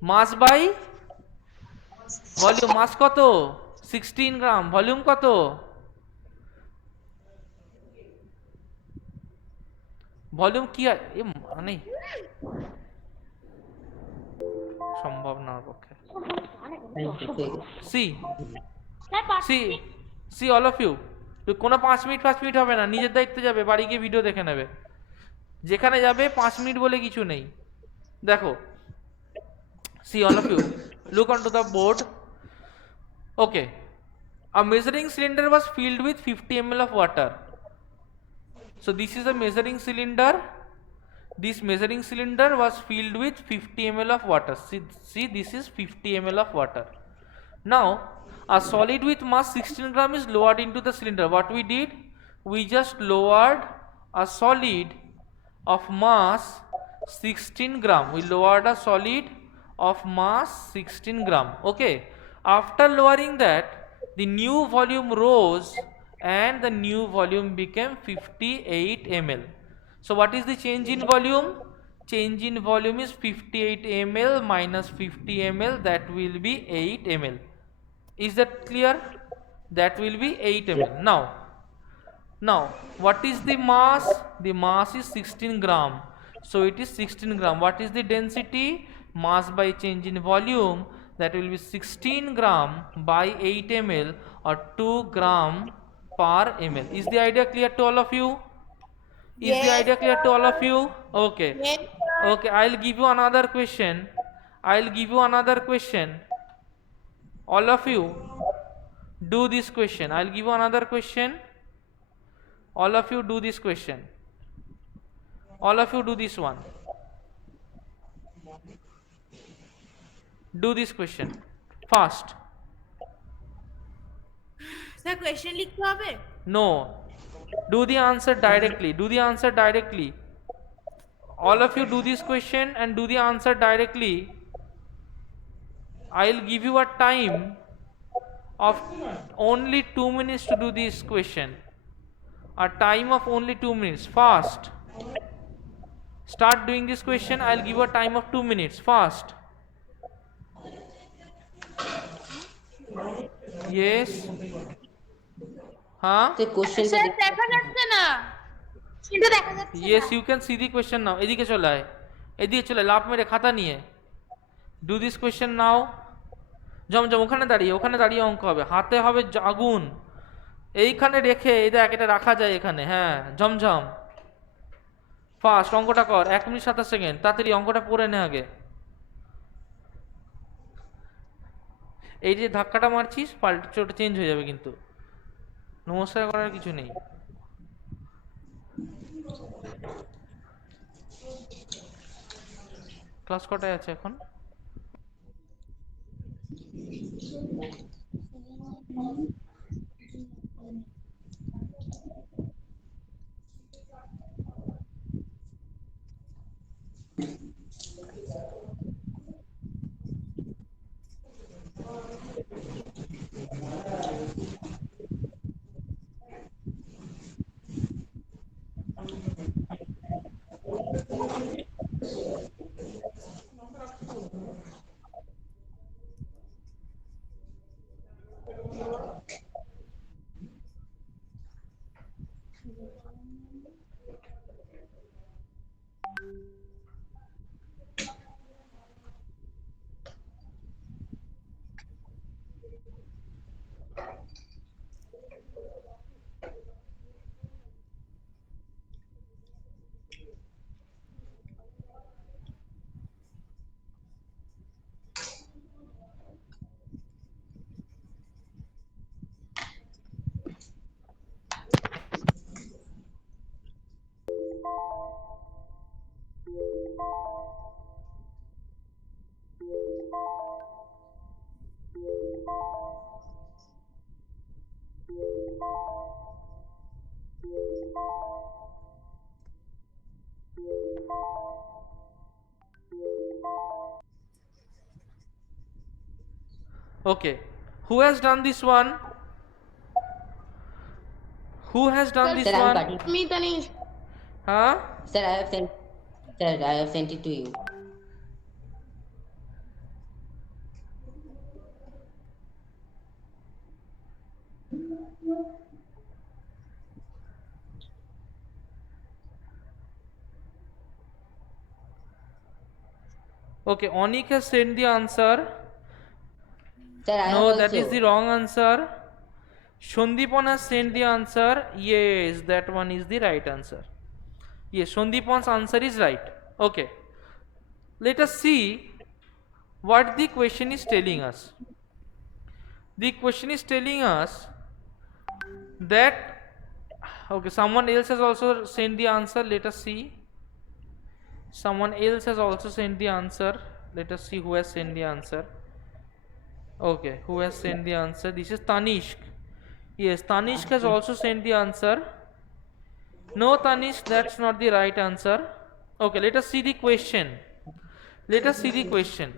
মাস বাই ভলিউম। মাস কত? 16 গ্রাম। ভলিউম কত? ভলিউম কি হয়? এ মানে সম্ভব না ওর পক্ষে। See see see all of you, কোনো 5 মিনিট হবে না, নিজের দায়িত্বে যাবে, বাড়ি গিয়ে ভিডিও দেখে নেবে। যেখানে যাবে 5 মিনিট বলে কিছু নেই। দেখো, see all of you, look on to the board. Okay, a measuring cylinder was filled with 50 ml of water. So this is a measuring cylinder. This measuring cylinder was filled with 50 ml of water. See, this is 50 ml of water. Now, a solid with mass 16 gram is lowered into the cylinder. What we did? We just lowered a solid of mass 16 gram. We lowered a solid of mass 16 gram. Okay. After lowering that, the new volume rose and the new volume became 58 ml. So what is the change in volume? Change in volume is 58 ml minus 50 ml, that will be 8 ml. Is that clear? That will be 8 ml. Now what is the mass? The mass is 16 gram. So it is 16 gram. What is the density? Mass by change in volume, that will be 16 gram by 8 ml or 2 gram per ml. Is the idea clear to all of you? Is the idea clear to all of you? Okay. Okay, I'll give you another question. All of you do this question. I'll give you another question. All of you do this question. All of you do this one. Do this question fast. Sir question লিখতে হবে? No, do the answer directly. Do the answer directly. All of you do this question and do the answer directly. I'll give you a time of only 2 minutes to do this question. A time of only 2 minutes. Fast. Start doing this question. I'll give you a time of 2 minutes. Fast. Yes. Huh? The question sir দেখা যাচ্ছে না, কিন্তু দেখা যাচ্ছে Yes, you can see the question now. এদিকে চলে আয়, এদিকে চলে লাফ মেরে খাতা নিয়ে। ডু দিস কোয়েশ্চেন নাও। জমজম ওখানে দাঁড়িয়ে অঙ্ক হবে, হাতে হবে আগুন, এইখানে রেখে এই দেখ এটা রাখা যায় এখানে। হ্যাঁ ঝমঝম ফাস্ট অঙ্কটা কর, 1 মিনিট 27 সেকেন্ড, তাড়াতাড়ি অঙ্কটা পড়ে নে আগে। এই যে ধাক্কাটা মারছিস পাল্টে ওটা চেঞ্জ হয়ে যাবে, কিন্তু নমস্কার করার কিছু নেই। ক্লাস কটায় আছে এখন? Okay, who has done this one? Who has done this Sir, I'm one? cutting. আমি Tanish. Huh? Sir, I have sent it to you. Okay, Onik has sent the answer. Sir, I No, have that is also. the wrong answer. Shondipon has sent the answer. Yes, that one is the right answer. Yes, Shondipon's answer is right. Okay. Let us see what the question is telling us. The question is telling us that, okay, someone else has also sent the answer. Let us see. Someone else has also sent the answer. Let us see who has sent the answer. Okay, who has sent the answer? This is Tanishk. Yes, Tanishk has also sent the answer. No, Tanishk, that's not the right answer. Okay, let us see the question. Let us see the question.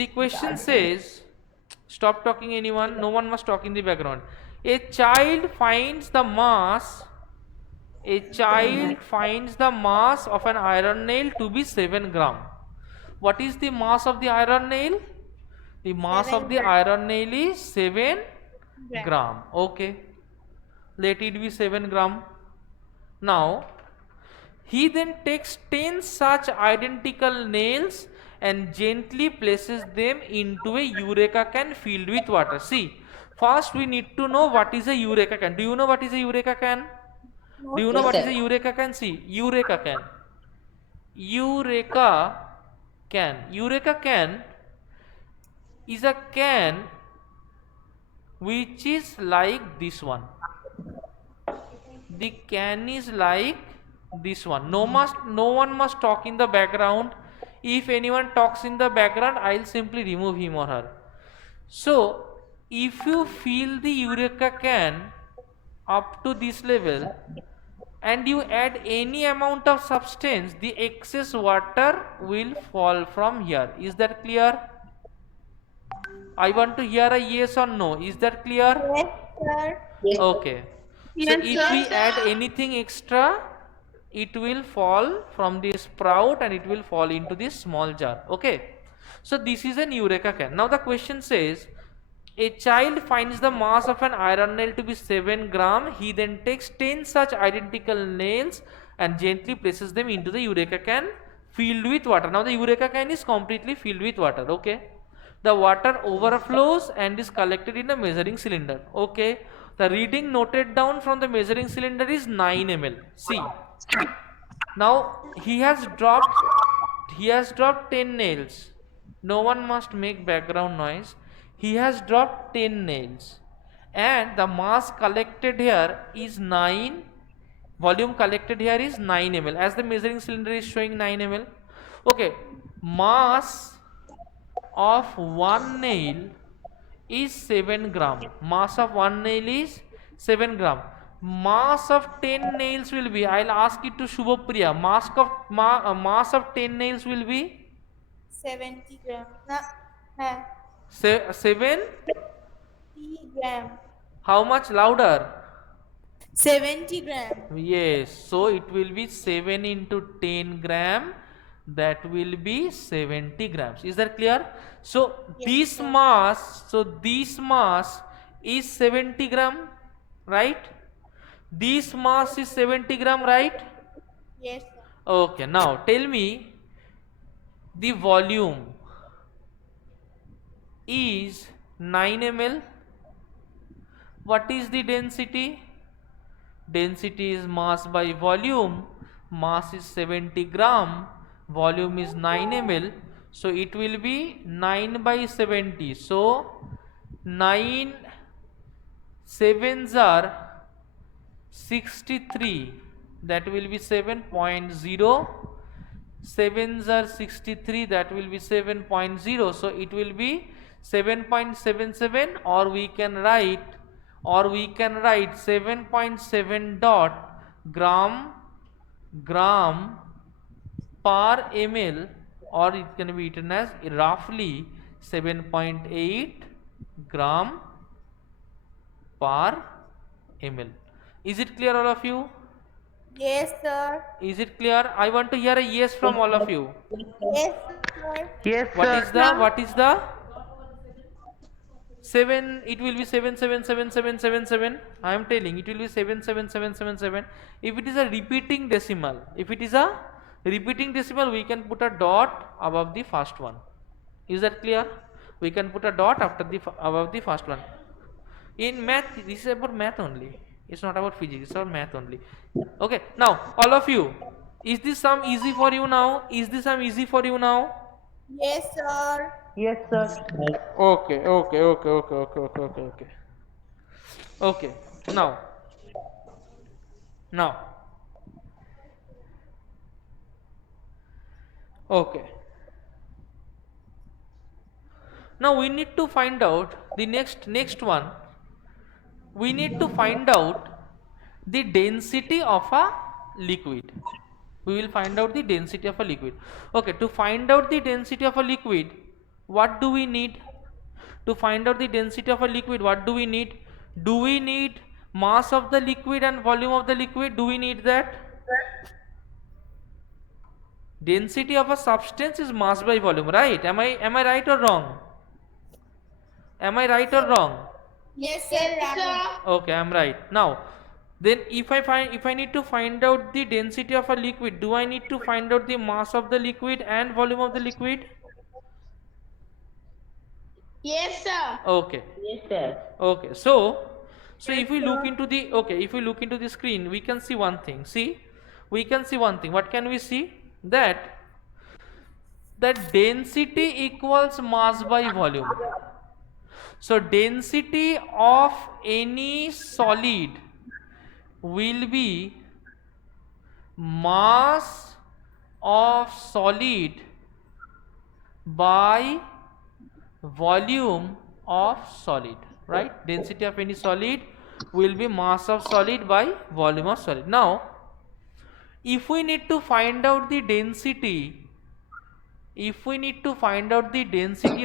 The question says, stop talking anyone, no one must talk in the background. A child finds the mass of an iron nail to be 7 gram. What is the mass of the iron nail? The mass of the iron nail is 7 gram. Okay, let it be 7 gram. Now he then takes 10 such identical nails and gently places them into a eureka can filled with water. See, first we need to know what is a eureka can. Do you know what is a eureka can? Do you know Yes, what is sir. a eureka can? See, eureka can. Eureka can. Eureka can is a can which is like this one. The can is like this one. No one must talk in the background. If anyone talks in the background, I'll simply remove him or her. So if you fill the eureka can up to this level and you add any amount of substance, the excess water will fall from here. Is that clear? I want to hear a yes or no. Is that clear? Yes, sir. Yes, sir. Okay. So Yes, if sir. we add anything extra, it will fall from the sprout and it will fall into this small jar. Okay, so this is an Eureka can. Now the question says, a child finds the mass of an iron nail to be 7 gram. He then takes 10 such identical nails and gently places them into the Eureka can filled with water. Now the Eureka can is completely filled with water. Okay, the water overflows and is collected in a measuring cylinder. Okay, the reading noted down from the measuring cylinder is 9 ml. See, now he has dropped 10 nails. No one must make background noise. He has dropped 10 nails and the mass collected here is 9, volume collected here is 9 ml, as the measuring cylinder is showing 9 ml. Okay, mass of one nail is 7 gram. Mass of one nail is 7 gram. Mass of 10 nails will be, I'll ask it to Shubhapriya. Mass of 10 nails will be 70 gram. Na, hai. 7. 70 gram. How much louder? 70 gram. Yes, so it will be 7 into 10 gram, that will be 70 grams. Is that clear? So Yes, this mass is 70 gram, right? This mass is 70 gram, right? Yes, sir. Okay, now tell me, the volume is 9 ml. What is the density? Density is mass by volume. Mass is 70 gram, volume is 9 ml, so it will be 9 by 70. So 9 sevens are 63, that will be 7.0. Sevens are 63, that will be 7.0. So it will be 7.77, or we can write 7.7 dot gram per ml, or it can be written as roughly 7.8 gram per ml. Is it clear, all of you? Yes, sir. Is it clear? I want to hear a yes from all of you. Yes, sir. Yes, What sir. is the 7? It will be 7777777. I am telling, it will be 77777. If it is a repeating decimal, we can put a dot above the first one. Is that clear? We can put a dot above the first one. In math, this is about math only. It's not about physics, it's about math only. Okay, now all of you, is this sum easy for you now? Yes, sir. Yes, sir. Okay. Now okay. Now we need to find out the next one. We need to find out the density of a liquid. We will find out the density of a liquid. Okay, to find out the density of a liquid, what do we need? To find out the density of a liquid, what do we need? Do we need mass of the liquid and volume of the liquid? Do we need that? Density of a substance is mass by volume, right? Am I right or wrong? Yes, sir. Okay, I'm right. Now, then if I need to find out the density of a liquid, do I need to find out the mass of the liquid and volume of the liquid? Yes, sir. Okay. Yes, sir. Okay. So if we look into the screen, we can see one thing. What can we see? That density equals mass by volume. So density of any solid will be mass of solid by volume of solid, right? Density of any solid will be mass of solid by volume of solid. Now, if we need to find out the density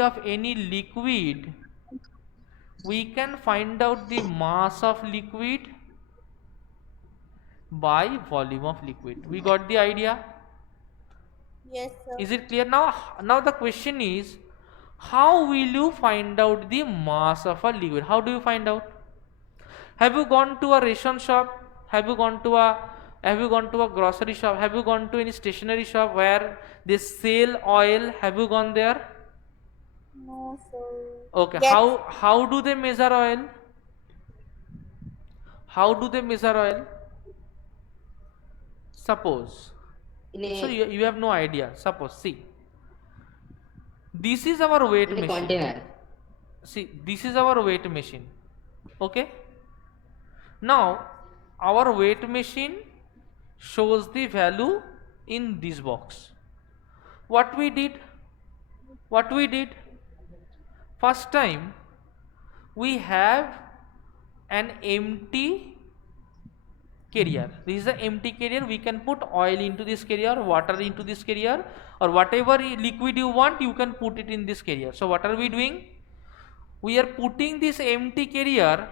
of any liquid, we can find out the mass of liquid by volume of liquid. We got the idea? Yes, sir. Is it clear now? Now the question is, how will you find out the mass of a liquid? How do you find out? Have you gone to a ration shop? Have you gone to a grocery shop? Have you gone to any stationery shop where they sell oil? Have you gone there? No, sir. Okay. Yes. How do they measure oil? How do they measure oil? Suppose. In a, So you have no idea. Suppose, see. This is our weight in a machine. container. See, this is our weight machine. Okay. Now, our weight machine shows the value in this box. What we did? First time, we have an empty carrier. This is an empty carrier. We can put oil into this carrier, water into this carrier, or whatever liquid you want, you can put it in this carrier. So what are we doing? We are putting this empty carrier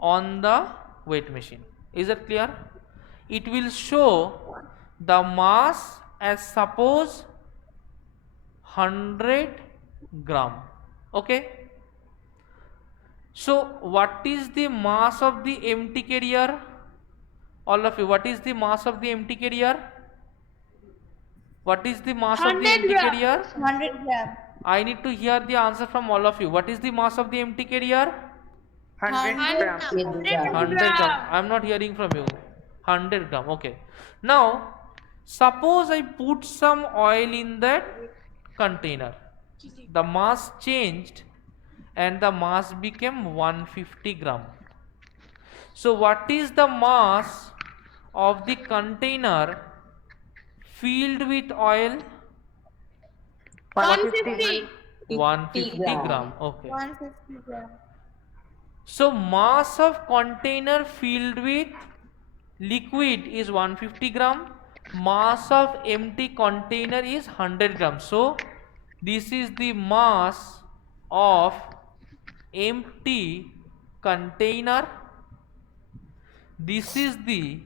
on the weight machine. Is that clear? It will show the mass as suppose 100 gram. Okay. So what is the mass of the empty carrier? All of you, what is the mass of the empty carrier? What is the mass of the 100 empty gram. carrier? 100 gram. I need to hear the answer from all of you. What is the mass of the empty carrier? 100 grams. 100 gram. I am not hearing from you. 100 gram. Okay. Now, suppose I put some oil in that container. The mass changed and the mass became 150 gram. So, what is the mass of the container filled with oil? 150. 150 gram. gram. Okay. 150 gram. So mass of container filled with liquid is 150 gram. Mass of empty container is 100 gram. So this is the mass of empty container. This is the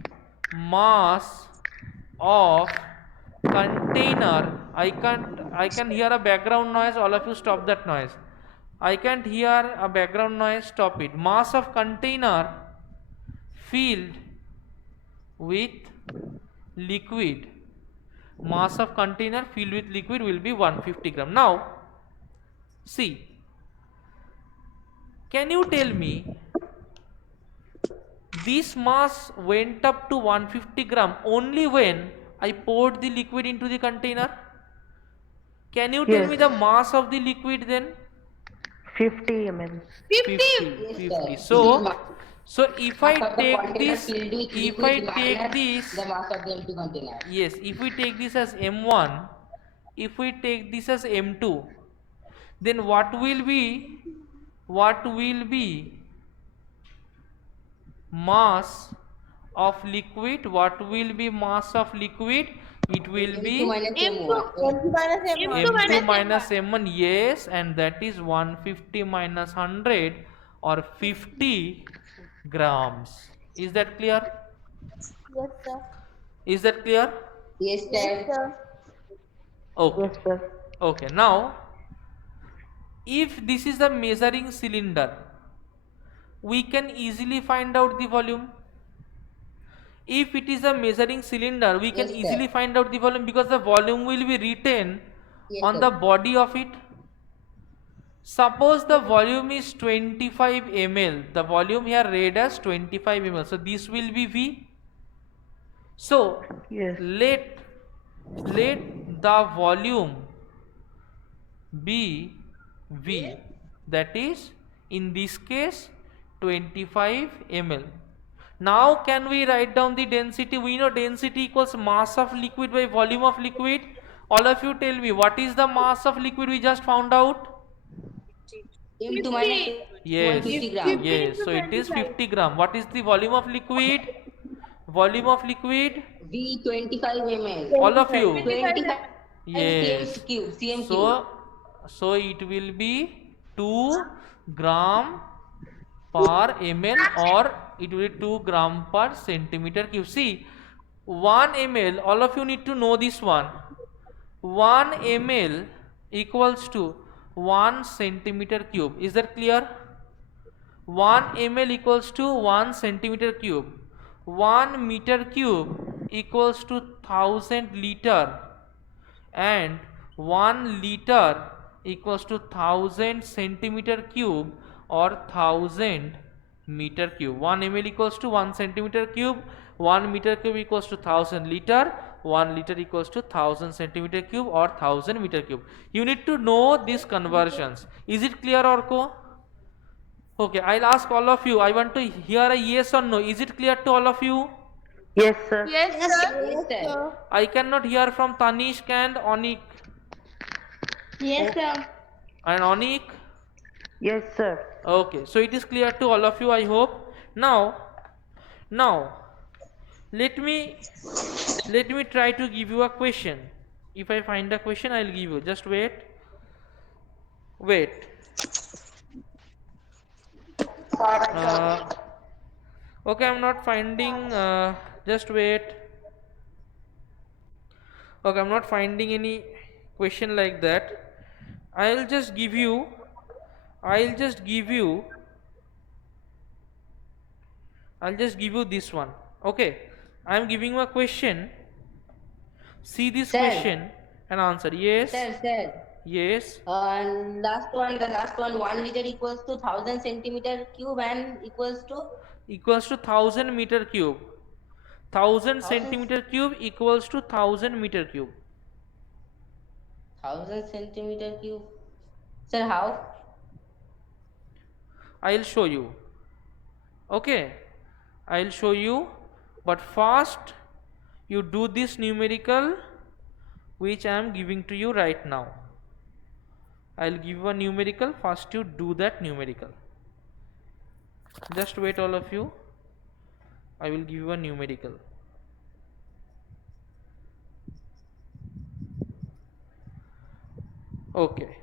mass of container. I can hear a background noise. All of you stop that noise. I can't hear a background noise. Stop it. Mass of container filled with liquid. Mass of container filled with liquid will be 150 gram. Now, see. Can you tell me this mass went up to 150 gram only when I poured the liquid into the container? Can you tell Yes. me the mass of the liquid then? 50 ml. 50. Yes, So, sir. if I Mass of the take container this, filled with if liquid I take minus this, the mass of the empty container. yes, if we take this as M1, if we take this as M2, then what will be mass of liquid? What will be mass of liquid? It will be M2 minus M2. M1. M2 minus M1. M2 minus M1, yes, and that is 150 minus 100 or 50 grams. Is that clear? Yes, sir. Is that clear? Yes, Yes, sir. sir. Okay. Yes, sir. Okay. Now, if this is the measuring cylinder, we can easily find out the volume. If it is a measuring cylinder, we can Yes, sir. easily find out the volume because the volume will be written Yes, on sir. the body of it. Suppose the volume is 25 ml. The volume here read as 25 ml. So this will be V. So Yes. let the volume be V. That is in this case 25 ml. Now can we write down the density? We know density equals mass of liquid by volume of liquid. All of you tell me, what is the mass of liquid we just found out? M2 minus Yes, 150 gram. yes. So it is 50 gram. What is the volume of liquid? Volume of liquid? V 25 ml. All of you. 25 Yes. CM cube. So it will be 2 gram per ml or it will be 2 gram per centimeter cube. See, 1 ml, all of you need to know this one. 1 ml equals to 1 centimeter cube. Is that clear? 1 ml equals to 1 centimeter cube. 1 meter cube equals to 1000 liter, and 1 liter equals to 1000 centimeter cube or 1000 meter cube. 1 ml equals to 1 centimeter cube, 1 meter cube equals to 1000 liter, 1 liter equals to 1000 centimeter cube or 1000 meter cube. You need to know these conversions. Is it clear, Orko? Okay, I'll ask all of you. I want to hear a yes or no. Is it clear to all of you? Yes, sir. Yes, sir. Yes, sir. I cannot hear from Tanishk and Onik. Yes, sir. And Onik? Yes, sir. Okay, so it is clear to all of you, I hope. Now, let me try to give you a question. If I find a question, I'll give you. Just wait. Okay, I'm not finding. Just wait. Okay, I'm not finding any question like that. I'll just give you this one. Okay, I'm giving you a question. See this Sir. question and answer. Yes. Sir. Yes. The last one, 1 liter equals to 1000 centimeter cube and equals to Equals to 1000 meter cube. 1000 centimeter cube equals to 1000 meter cube. 1000 centimeter cube. Sir, how? I'll show you. Okay, I'll show you, but first you do this numerical which I am giving to you right now. I'll give you a numerical. First you do that numerical. Just wait, all of you. I will give you a numerical. Okay.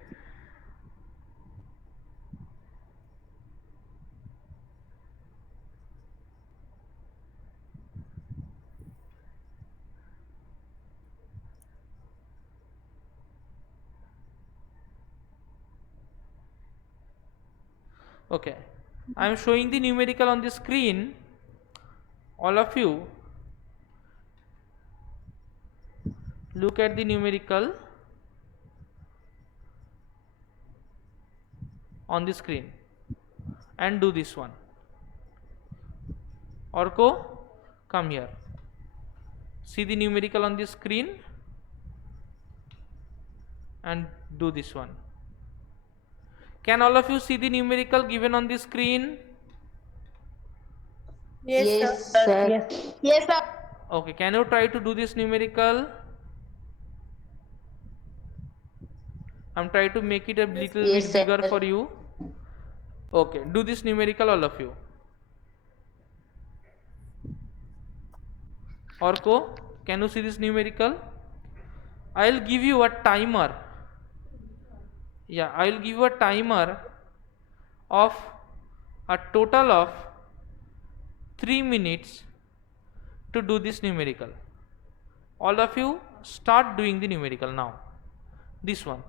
Okay, I am showing the numerical on the screen. All of you look at the numerical on the screen and do this one. Orko, come here. See the numerical on the screen and do this one. Can all of you see the numerical given on the screen? Yes, sir. Yes, sir. Okay, can you try to do this numerical? I'm trying to make it a little Yes, bit bigger sir. for you. Okay, do this numerical, all of you. Orko, can you see this numerical? I'll give you a timer. Yeah, I'll give you a timer of a total of 3 minutes to do this numerical. All of you start doing the numerical now. This one.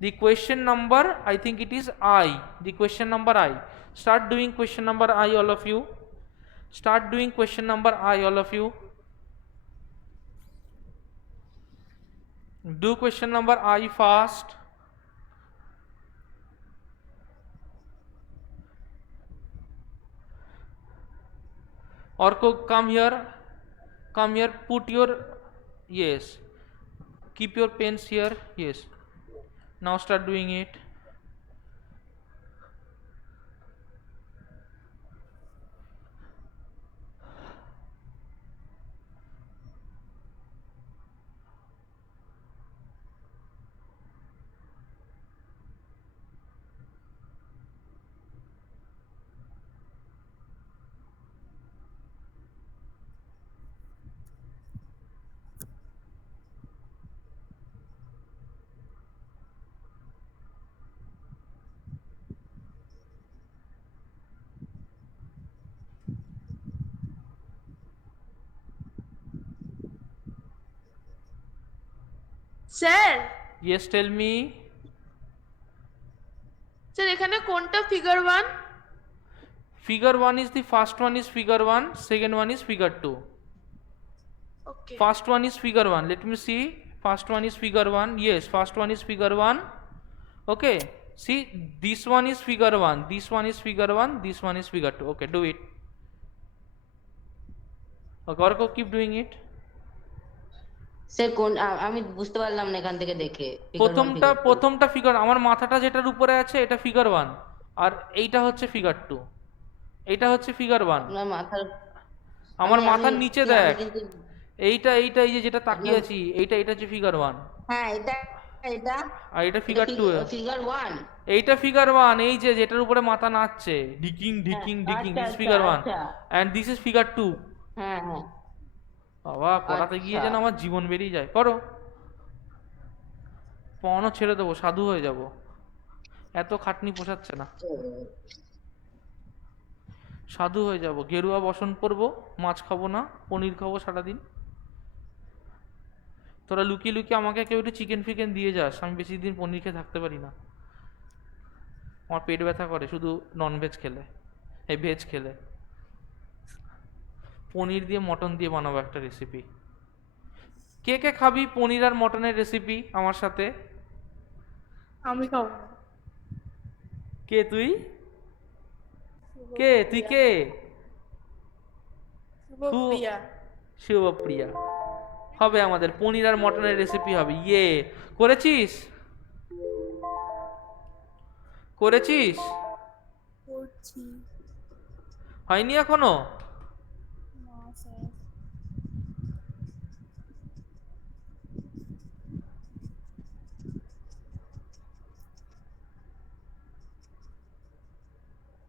The question number, I think it is I. The question number I. Start doing question number I, all of you. Start doing question number I, all of you. Do question number I fast. Orko, come here. Come here. Put your, yes. Keep your pens here. Yes. Now start doing it. Sir Yes, tell me. Sir এখানে কোনটা figure 1? Figure 1 is the first one is figure 1, second one is figure 2. Okay First one is figure 1. Let me see. First one is figure 1. Yes, first one is figure 1. Okay. See, this one is figure 1. This one is figure 1. This one is figure 2. Okay, do it. Okay, Orko, keep doing it. Sir কোন আমি বুঝতে পারলাম না এখান থেকে দেখে প্রথমটা figure, আমার মাথাটা যেটার উপরে আছে এটা ফিগার 1, আর এইটা হচ্ছে ফিগার 2, এইটা হচ্ছে ফিগার 1। আপনার মাথার আমার আমি- মাথার আমি- নিচে আমি দেখ, কিন্তু- এইটা এই যে যেটা তাকিয়ে আছি, এটা হচ্ছে ফিগার 1, হ্যাঁ এটা এটা আর এটা ফিগার 2। ফিগার 1। এইটা ফিগার 1, এই যে যেটার উপরে মাথা নাচছে, ঢিকিং ঢিকিং ঢিকিং, আচ্ছা, দিস ফিগার 1 আচ্ছা। And this is figure 2। হ্যাঁ হ্যাঁ বাবা, পড়াতে গিয়ে আচ্ছা। যেন আমার জীবন বেরিয়ে যায়। করো, পড়ানো ছেড়ে দেবো, সাধু হয়ে যাব, এত খাটনি পোষাচ্ছে না, সাধু হয়ে যাব, গেরুয়া বসন পরবো, মাছ খাবো না, পনির খাবো সারাদিন। তোরা লুকিয়ে লুকিয়ে আমাকে কেউ একটু চিকেন ফিকেন দিয়ে যাস, আমি বেশি দিন পনির খেয়ে থাকতে পারি না, আমার পেট ব্যথা করে শুধু ননভেজ খেলে, এই ভেজ খেলে। পনির দিয়ে মটন দিয়ে বানাবো একটা রেসিপি। কে কে খাবি পনির আর মটনের রেসিপি আমার সাথে? আমি খাবো না। কে তুই? কে তুই? কে? শুভপ্রিয়া। শুভপ্রিয়া। হবে, আমাদের পনির আর মটনের রেসিপি হবে। ইয়ে, করেছিস? করেছিস? করছি। হয়নি এখনো? না স্যার।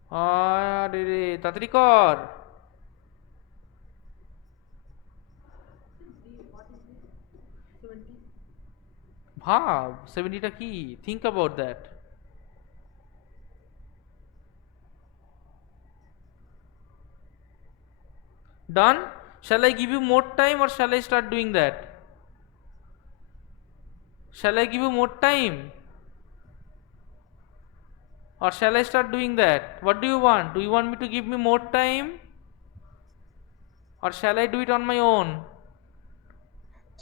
আরে রে, তাড়াতাড়ি কর। ভাব 70টা কি, think about that. Done? Shall I give you more time or shall I start doing that? Shall I give you more time? Or shall I start doing that? What do you want? Do you want me to give me more time? Or shall I do it on my own?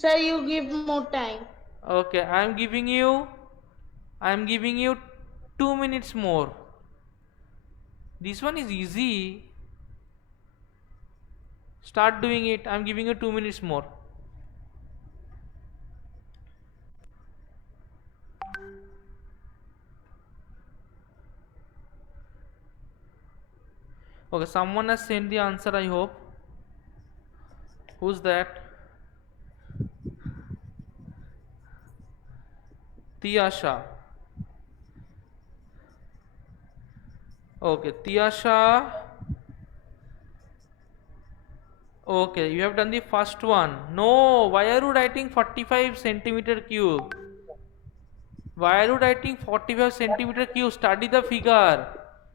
Sir, you give more time. Okay, I am giving you 2 minutes more. This one is easy. Start doing it. I am giving you 2 minutes more. Okay, someone has sent the answer, I hope. Who's that? Tiyasha. Okay, Tiyasha. Okay, you have done the first one. No, why are you writing 45 centimeter cube? Why are you writing 45 centimeter cube? Study the figure.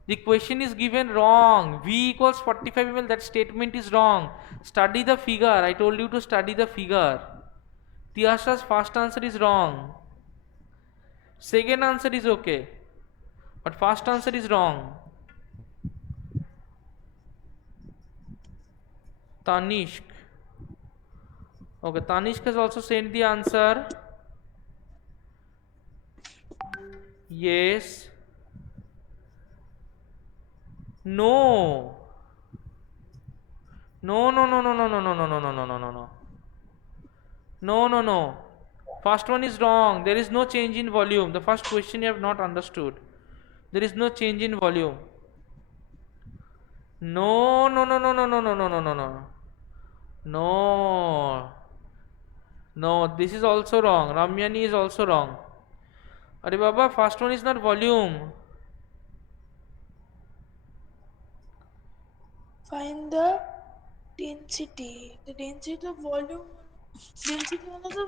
The question is given wrong. V equals 45 ml. That statement is wrong. Study the figure. I told you to study the figure. Tiyasha's first answer is wrong. Second answer is okay, but first answer is wrong. Tanishk. Okay, Tanishk has also sent the answer. Yes. No. No, no, no, no, no, no, no, no, no, no, no, no, no, no. No, no, no. First one is wrong. There is no change in volume. The first question you have not understood. There is no change in volume. No, no, no, no, no, no, no, no, no, no, no. No. No, this is also wrong. Ramyani is also wrong. Are Baba, first one is not volume. Find the density. The density of volume. Density মানে তো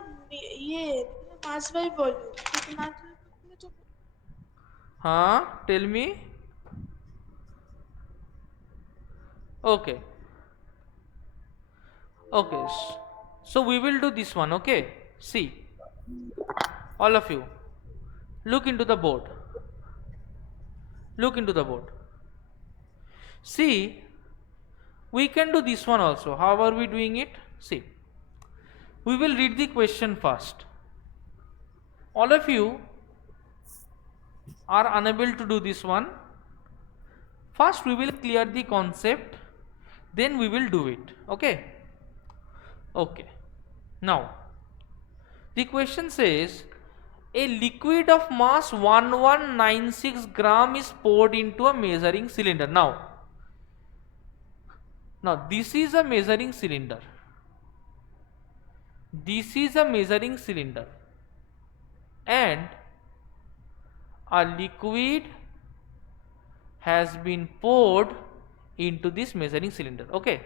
mass by volume. Mass by volume তো Huh? Tell me. Okay. Okay. So we will do this one. Okay. See. All of you, look into the board. Look into the board. See, we can do this one also. How are we doing it? See, we will read the question first. All of you are unable to do this one. First we will clear the concept, then we will do it. Okay. Now the question says a liquid of mass 1196 gram is poured into a measuring cylinder. Now this is a measuring cylinder. This is a measuring cylinder and a liquid has been poured into this measuring cylinder. Okay.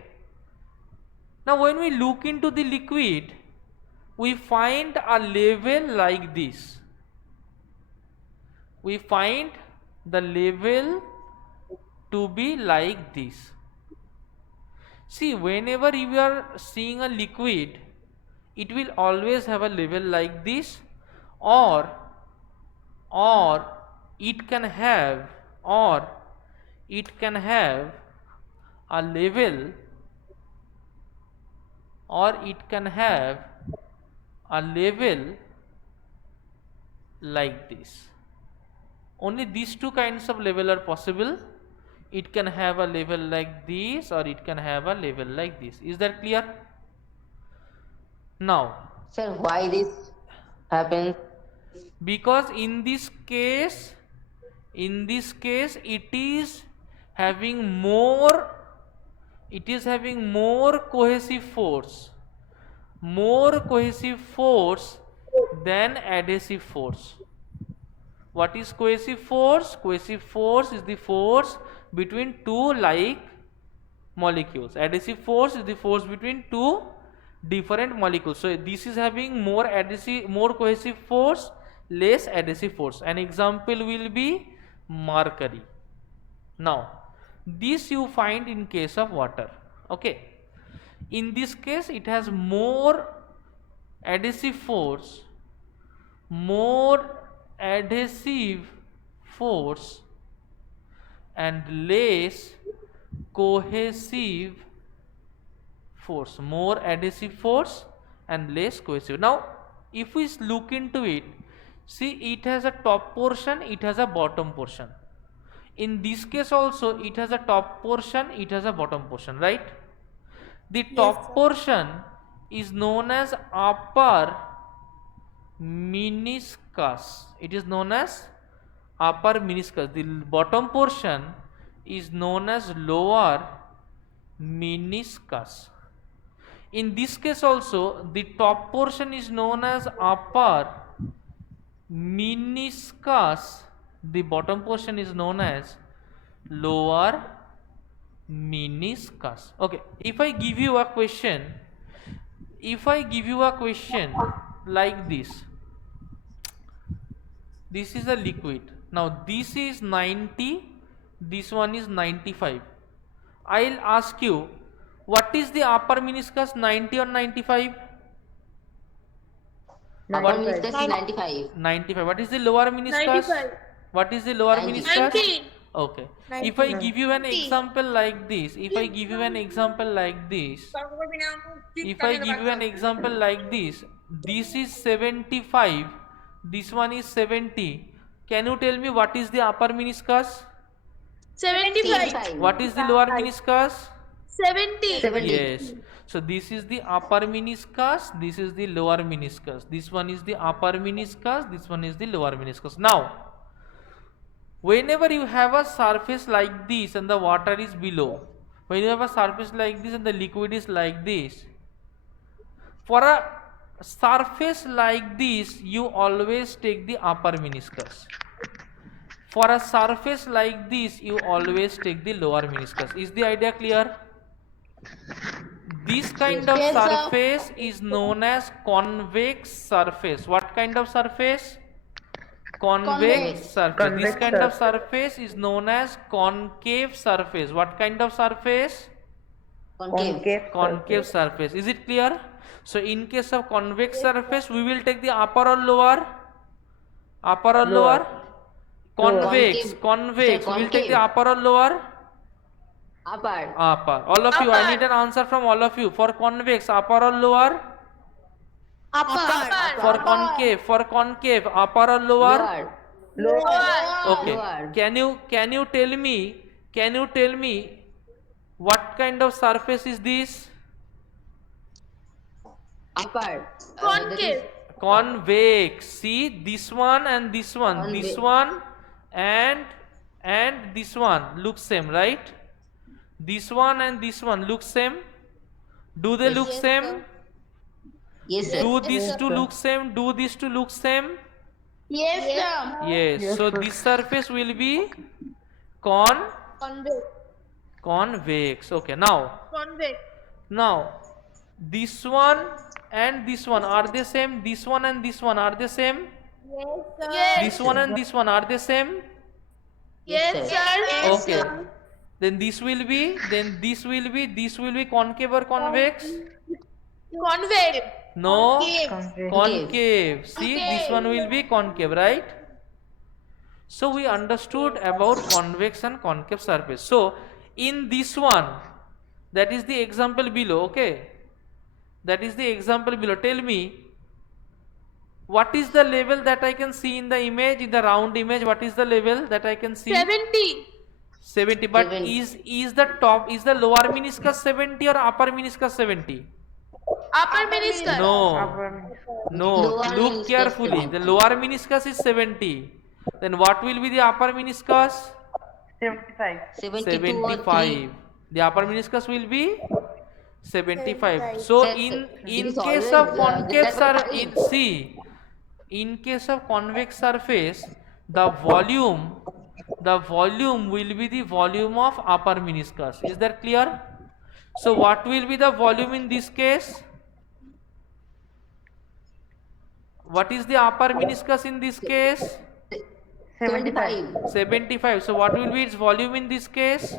Now when we look into the liquid, we find a level like this. We find the level to be like this. See, whenever you are seeing a liquid, it will always have a level like this, or it can have a level, like this. Only these two kinds of level are possible. It can have a level like this, or it can have a level like this. Is that clear? Now, Sir, why this happens? because in this case it is having more cohesive force than adhesive force. What is cohesive force? Cohesive force is the force between two like molecules. Adhesive force is the force between two different molecules. So this is having more cohesive force, less adhesive force. An example will be mercury. Now this you find in case of water. Okay. In this case it has more adhesive force and less cohesive force. More adhesive force and less cohesive. Now if we look into it, see, it has a top portion, it has a bottom portion. In this case also it has a top portion, it has a bottom portion, right? The top portion is known as upper meniscus. It is known as upper meniscus. The bottom portion is known as lower meniscus. In this case also, the top portion is known as upper meniscus. The bottom portion is known as lower meniscus. Okay. If I give you a question like this is a liquid. Now this is 90, this one is 95. I'll ask you, what is the upper meniscus, 90 or 95? Upper meniscus is 95. 95. What is the lower meniscus? 95. What is the lower 90. meniscus? 19. Okay. If I give you an example like this, this is 75, this one is 70. Can you tell me what is the upper meniscus? 75. What is the lower meniscus? 70. 70. Yes. So this is the upper meniscus, this is the lower meniscus. This one is the upper meniscus, this one is the lower meniscus. Now, whenever you have a surface like this and the water is below, when you have a surface like this and the liquid is like this, for a surface like this, you always take the upper meniscus. For a surface like this, you always take the lower meniscus. Is the idea clear? This kind of surface is known as convex surface. What kind of surface? Convex surface. This Convex kind of surface. surface is known as concave surface. What kind of surface? Concave surface. Is it clear? So in case of convex surface, we will take the upper or lower? Upper or Lower. lower? Convex. Concave. Convex. Sir, We'll take the concave. upper or lower? Upper. Upper. All of you, I Upper. need an answer from all of you. For convex, upper or lower? For concave, upper or lower? Lower. Okay. Lower. Can you tell me what kind of surface is this? Upper. Concave. Convex. See this one and this one. This Convex. one and this one look same, right? This one and this one look same. Do they look same? Yes, sir. Do these two look same? Do these two look same? Yes, sir. Yes. Yes, So sir. this surface will be convex. Okay. Convex. Now this one and this one are they same? This one and this one are they same? This one and this one are they same? Yes, sir. Okay. Then this will be concave or convex? Convex. No. Concave. Concave. See, this one will be concave, right? So we understood about convex and concave surface. So in this one, that is the example below, okay? That is the example below. Tell me, what is the level that I can see in the image, in the round image? What is the level that I can see? 70. 70. But 70. is the lower meniscus 70 or upper meniscus 70? Upper meniscus. No. Upper. No, Lower look meniscus carefully. 70. The lower meniscus is 70. Then what will be the upper meniscus? 75. 72 or 75. The upper meniscus will be 75. So Sir, in it is case always, of concave that surface, in case of convex surface, the volume will be the volume of upper meniscus. Is that clear? So what will be the volume in this case? What is the upper meniscus in this case? 75. 75. So what will be its volume in this case?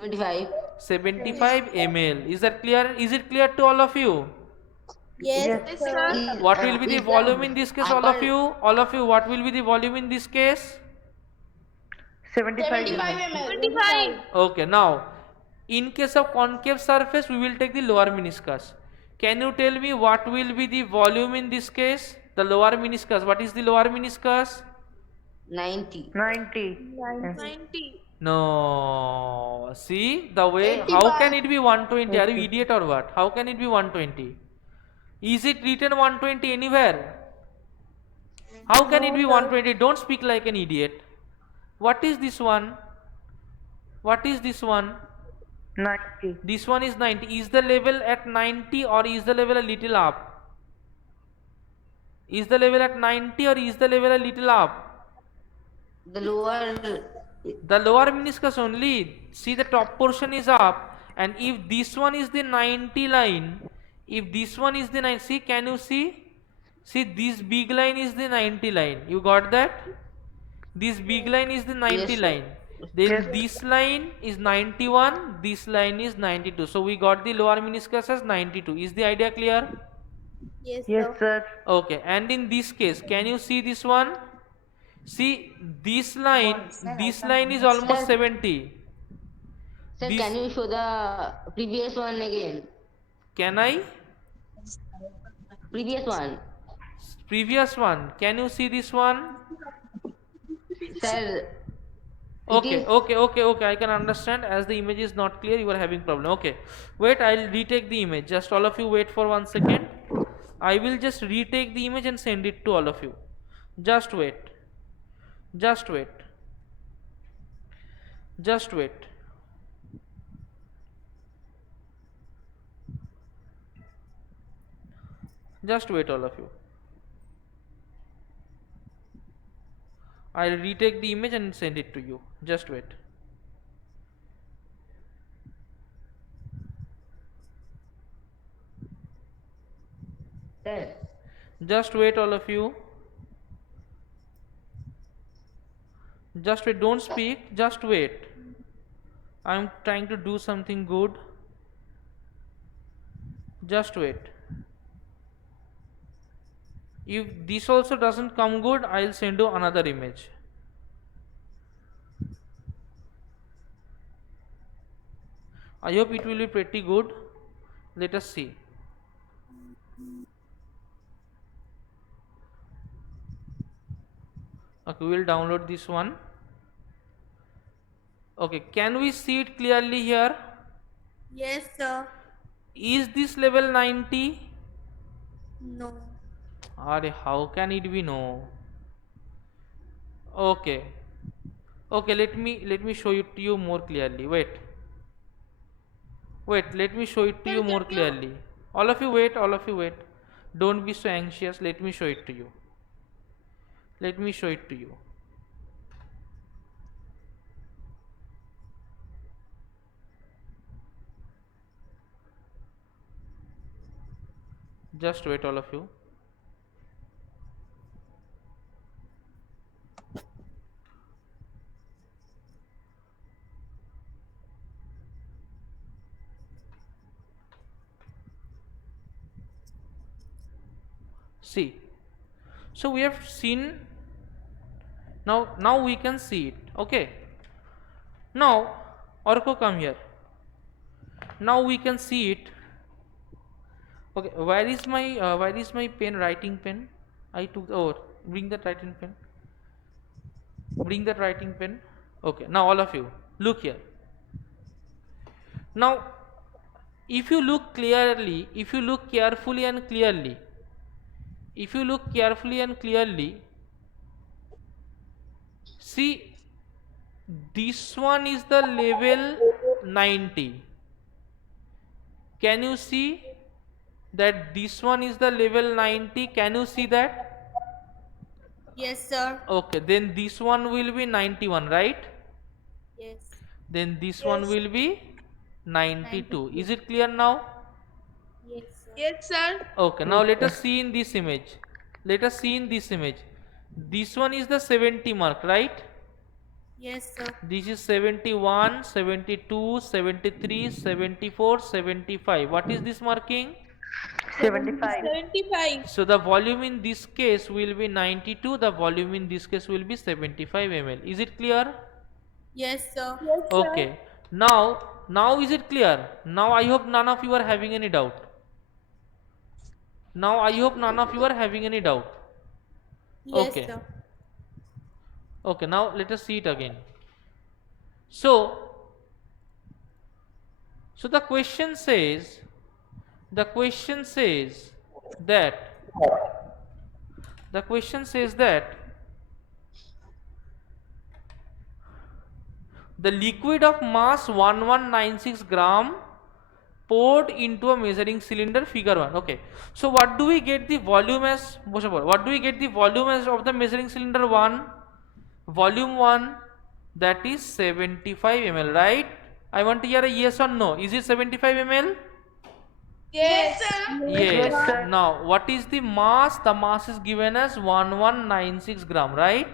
75. 75 ml. Is that clear? Is it clear to all of you? Yes, sir. What will be the Is volume in this case, all of upper- you? All of you, what will be the volume in this case? 75. 25. Okay, now, in case of concave surface, we will take the lower meniscus. Can you tell me what will be the volume in this case? The lower meniscus. What is the lower meniscus? 90. 90. 90. No. See the way. How can it be 120? Are you idiot or what? How can it be 120? Is it written 120 anywhere? How can it be 120? Don't speak like an idiot. What is this one? What is this one? 90. This one is 90. Is the level at 90 or is the level a little up? Is the level at 90 or is the level a little up? The lower. The lower meniscus only. See, the top portion is up, and if this one is the 90 line, if this one is the 90, see, can you see? See, this big line is the 90 line. You got that? This big line is the 90 Yes, sir. line. Then Yes. this line is 91, this line is 92. So we got the lower meniscus as 92. Is the idea clear? Yes, Yes, sir. sir. Okay, and in this case, can you see this one? See, this line is almost 70. Sir, This- can you show the previous one again? Can I? Previous one. Previous one. Can you see this one? Sir. Okay, is- okay. I can understand. As the image is not clear, you are having problem. Okay. Wait, I'll retake the image. Just all of you wait for 1 second. I will just retake the image and send it to all of you. Just wait. Just wait. Just wait. Just wait, all of you. I'll retake the image and send it to you. Just wait. Sir. Just wait, all of you. Just wait. Don't speak. Just wait. I'm trying to do something good. Just wait. If this also doesn't come good, I'll send you another image. I hope it will be pretty good. Let us see. Okay, we'll download this one. Okay, can we see it clearly here? Yes, sir. Is this level 90? No. How can it be no? Okay. Okay, let me show it to you more clearly. Wait, let me show it to you more clearly. All of you wait. Don't be so anxious. Let me show it to you. Let me show it to you. Just wait, all of you. See. So we have seen. Now we can see it. Okay. Now, Orko, come here. Now we can see it. Okay, where is my pen, writing pen? I took. Oh, bring that writing pen. Bring that writing pen. Okay, now all of you look here. Now, if you look clearly, if you look carefully and clearly, see, this one is the level 90. Can you see that this one is the level 90? Can you see that? Yes, sir. Okay, then this one will be 91, right? Yes. Then this one will be 92. Is it clear now? Yes, sir. Yes, sir. Okay, now let us see in this image. This one is the 70 mark, right? Yes, sir. This is 71, 72, 73, 74, 75. What is this marking? 75. 75. So the volume in this case will be 92. The volume in this case will be 75 ml. Is it clear? Yes, sir. Okay. Now is it clear? Now I hope none of you are having any doubt. Yes, Okay. sir. Okay, now let us see it again. So the question says that the liquid of mass 1196 gram poured into a measuring cylinder, figure 1. Okay, so what do we get the volume as? What do we get the volume as of the measuring cylinder 1? Volume 1, that is 75 ml, right? I want to hear a yes or no. Is it 75 ml? Yes, sir. Yes. sir. Now, what is the mass? The mass is given as 1196 gram, right?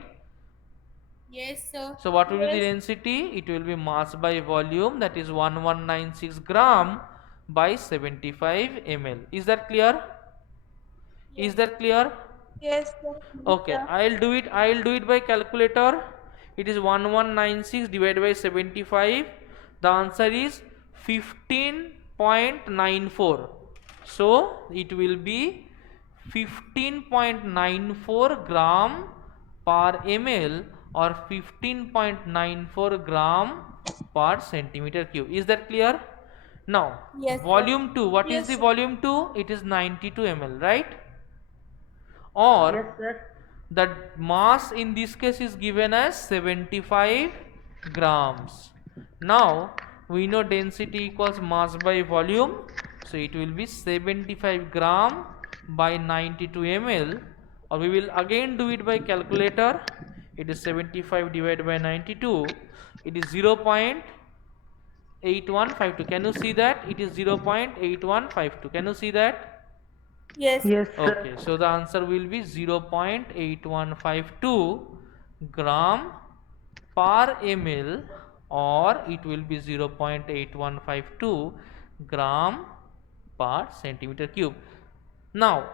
Yes, sir. So, what will be the density? It will be mass by volume, that is 1196 gram by 75 ml. Is that clear? Is that clear? Yes, sir. Okay, I'll do it by calculator. It is 1196 divided by 75. The answer is 15.94. So it will be 15.94 gram per ml or 15.94 gram per centimeter cube. Is that clear? Now, Yes, sir. volume 2. What is the volume 2? It is 92 ml, right? Or Yes, sir. the mass in this case is given as 75 grams. Now we know density equals mass by volume, so it will be 75 gram by 92 ml, or we will again do it by calculator. It is 75 divided by 92. It is 0.8152. Can you see that? It is 0.8152. Can you see that? Yes. Yes, sir. Okay, so the answer will be 0.8152 gram per ml, or it will be 0.8152 gram per centimeter cube. Now,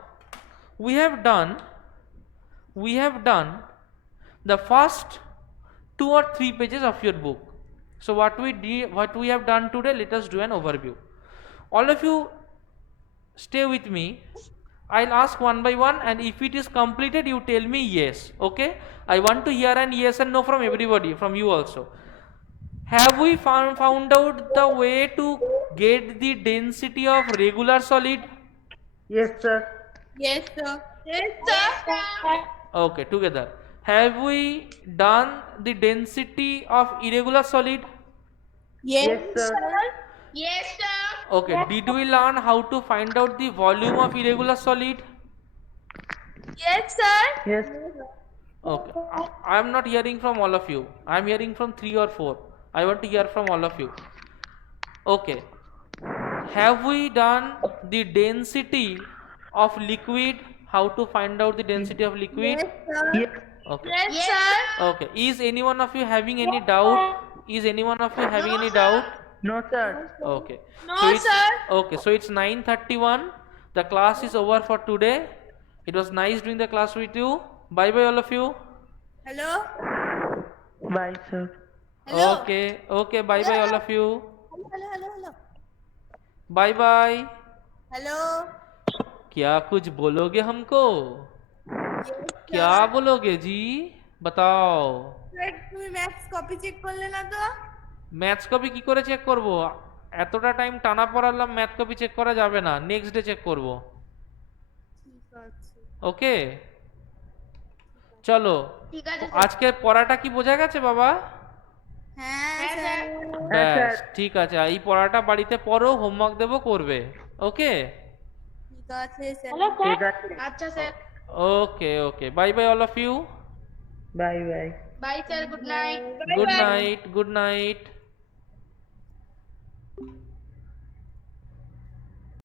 we have done the first 2 or 3 pages of your book. So what we have done today, let us do an overview. All of you stay with me. I'll ask one by one, and if it is completed, you tell me yes. Okay? I want to hear an yes and no from everybody, from you also. Have we found out the way to get the density of regular solid? Yes, sir. Yes, sir. Yes, sir. Okay, together. Have we done the density of irregular solid? Yes, sir. Yes, sir. Okay, did we learn how to find out the volume of irregular solid? Yes, sir. Yes. Okay, I am not hearing from all of you. I am hearing from 3 or 4. I want to hear from all of you. Okay, have we done the density of liquid? How to find out the density of liquid? Yes, sir. Yes. Okay. Yes, sir. Okay. Is any one of you having any doubt? Is any one of you having any doubt? No, sir. Okay. No, So it's, sir. okay. So it's 9:31. The class is over for today. It was nice doing the class with you. Bye bye all of you. Hello? Bye, sir. Hello? Okay. Okay. Bye bye all of you. Hello? Bye bye. Hello? क्या कुछ बोलोगे हमको? Yes, क्या बोलोगे जी? बताओ। sir, তুমি maths copy check করলে না তো? ম্যাথস কপি কি করে চেক করব? এতটা টাইম টানা পড়ালাম, ম্যাথ কপি চেক করা যাবে না, নেক্সট ডে চেক করব। ঠিক আছে। ওকে, চলো ঠিক আছে, আজকে পড়াটা কি বোঝা গেছে বাবা? হ্যাঁ, হ্যাঁ, স্যার। হ্যাঁ, ব্যাস স্যার। ঠিক আছে, এই পড়াটা বাড়িতে পড়ো, হোমওয়ার্ক দেবো, করবে। ওকে ঠিক আছে, স্যার। ঠিক আছে। আচ্ছা sir. Okay okay, bye bye all of you. Bye bye. Bye sir, good night. Good night, good night.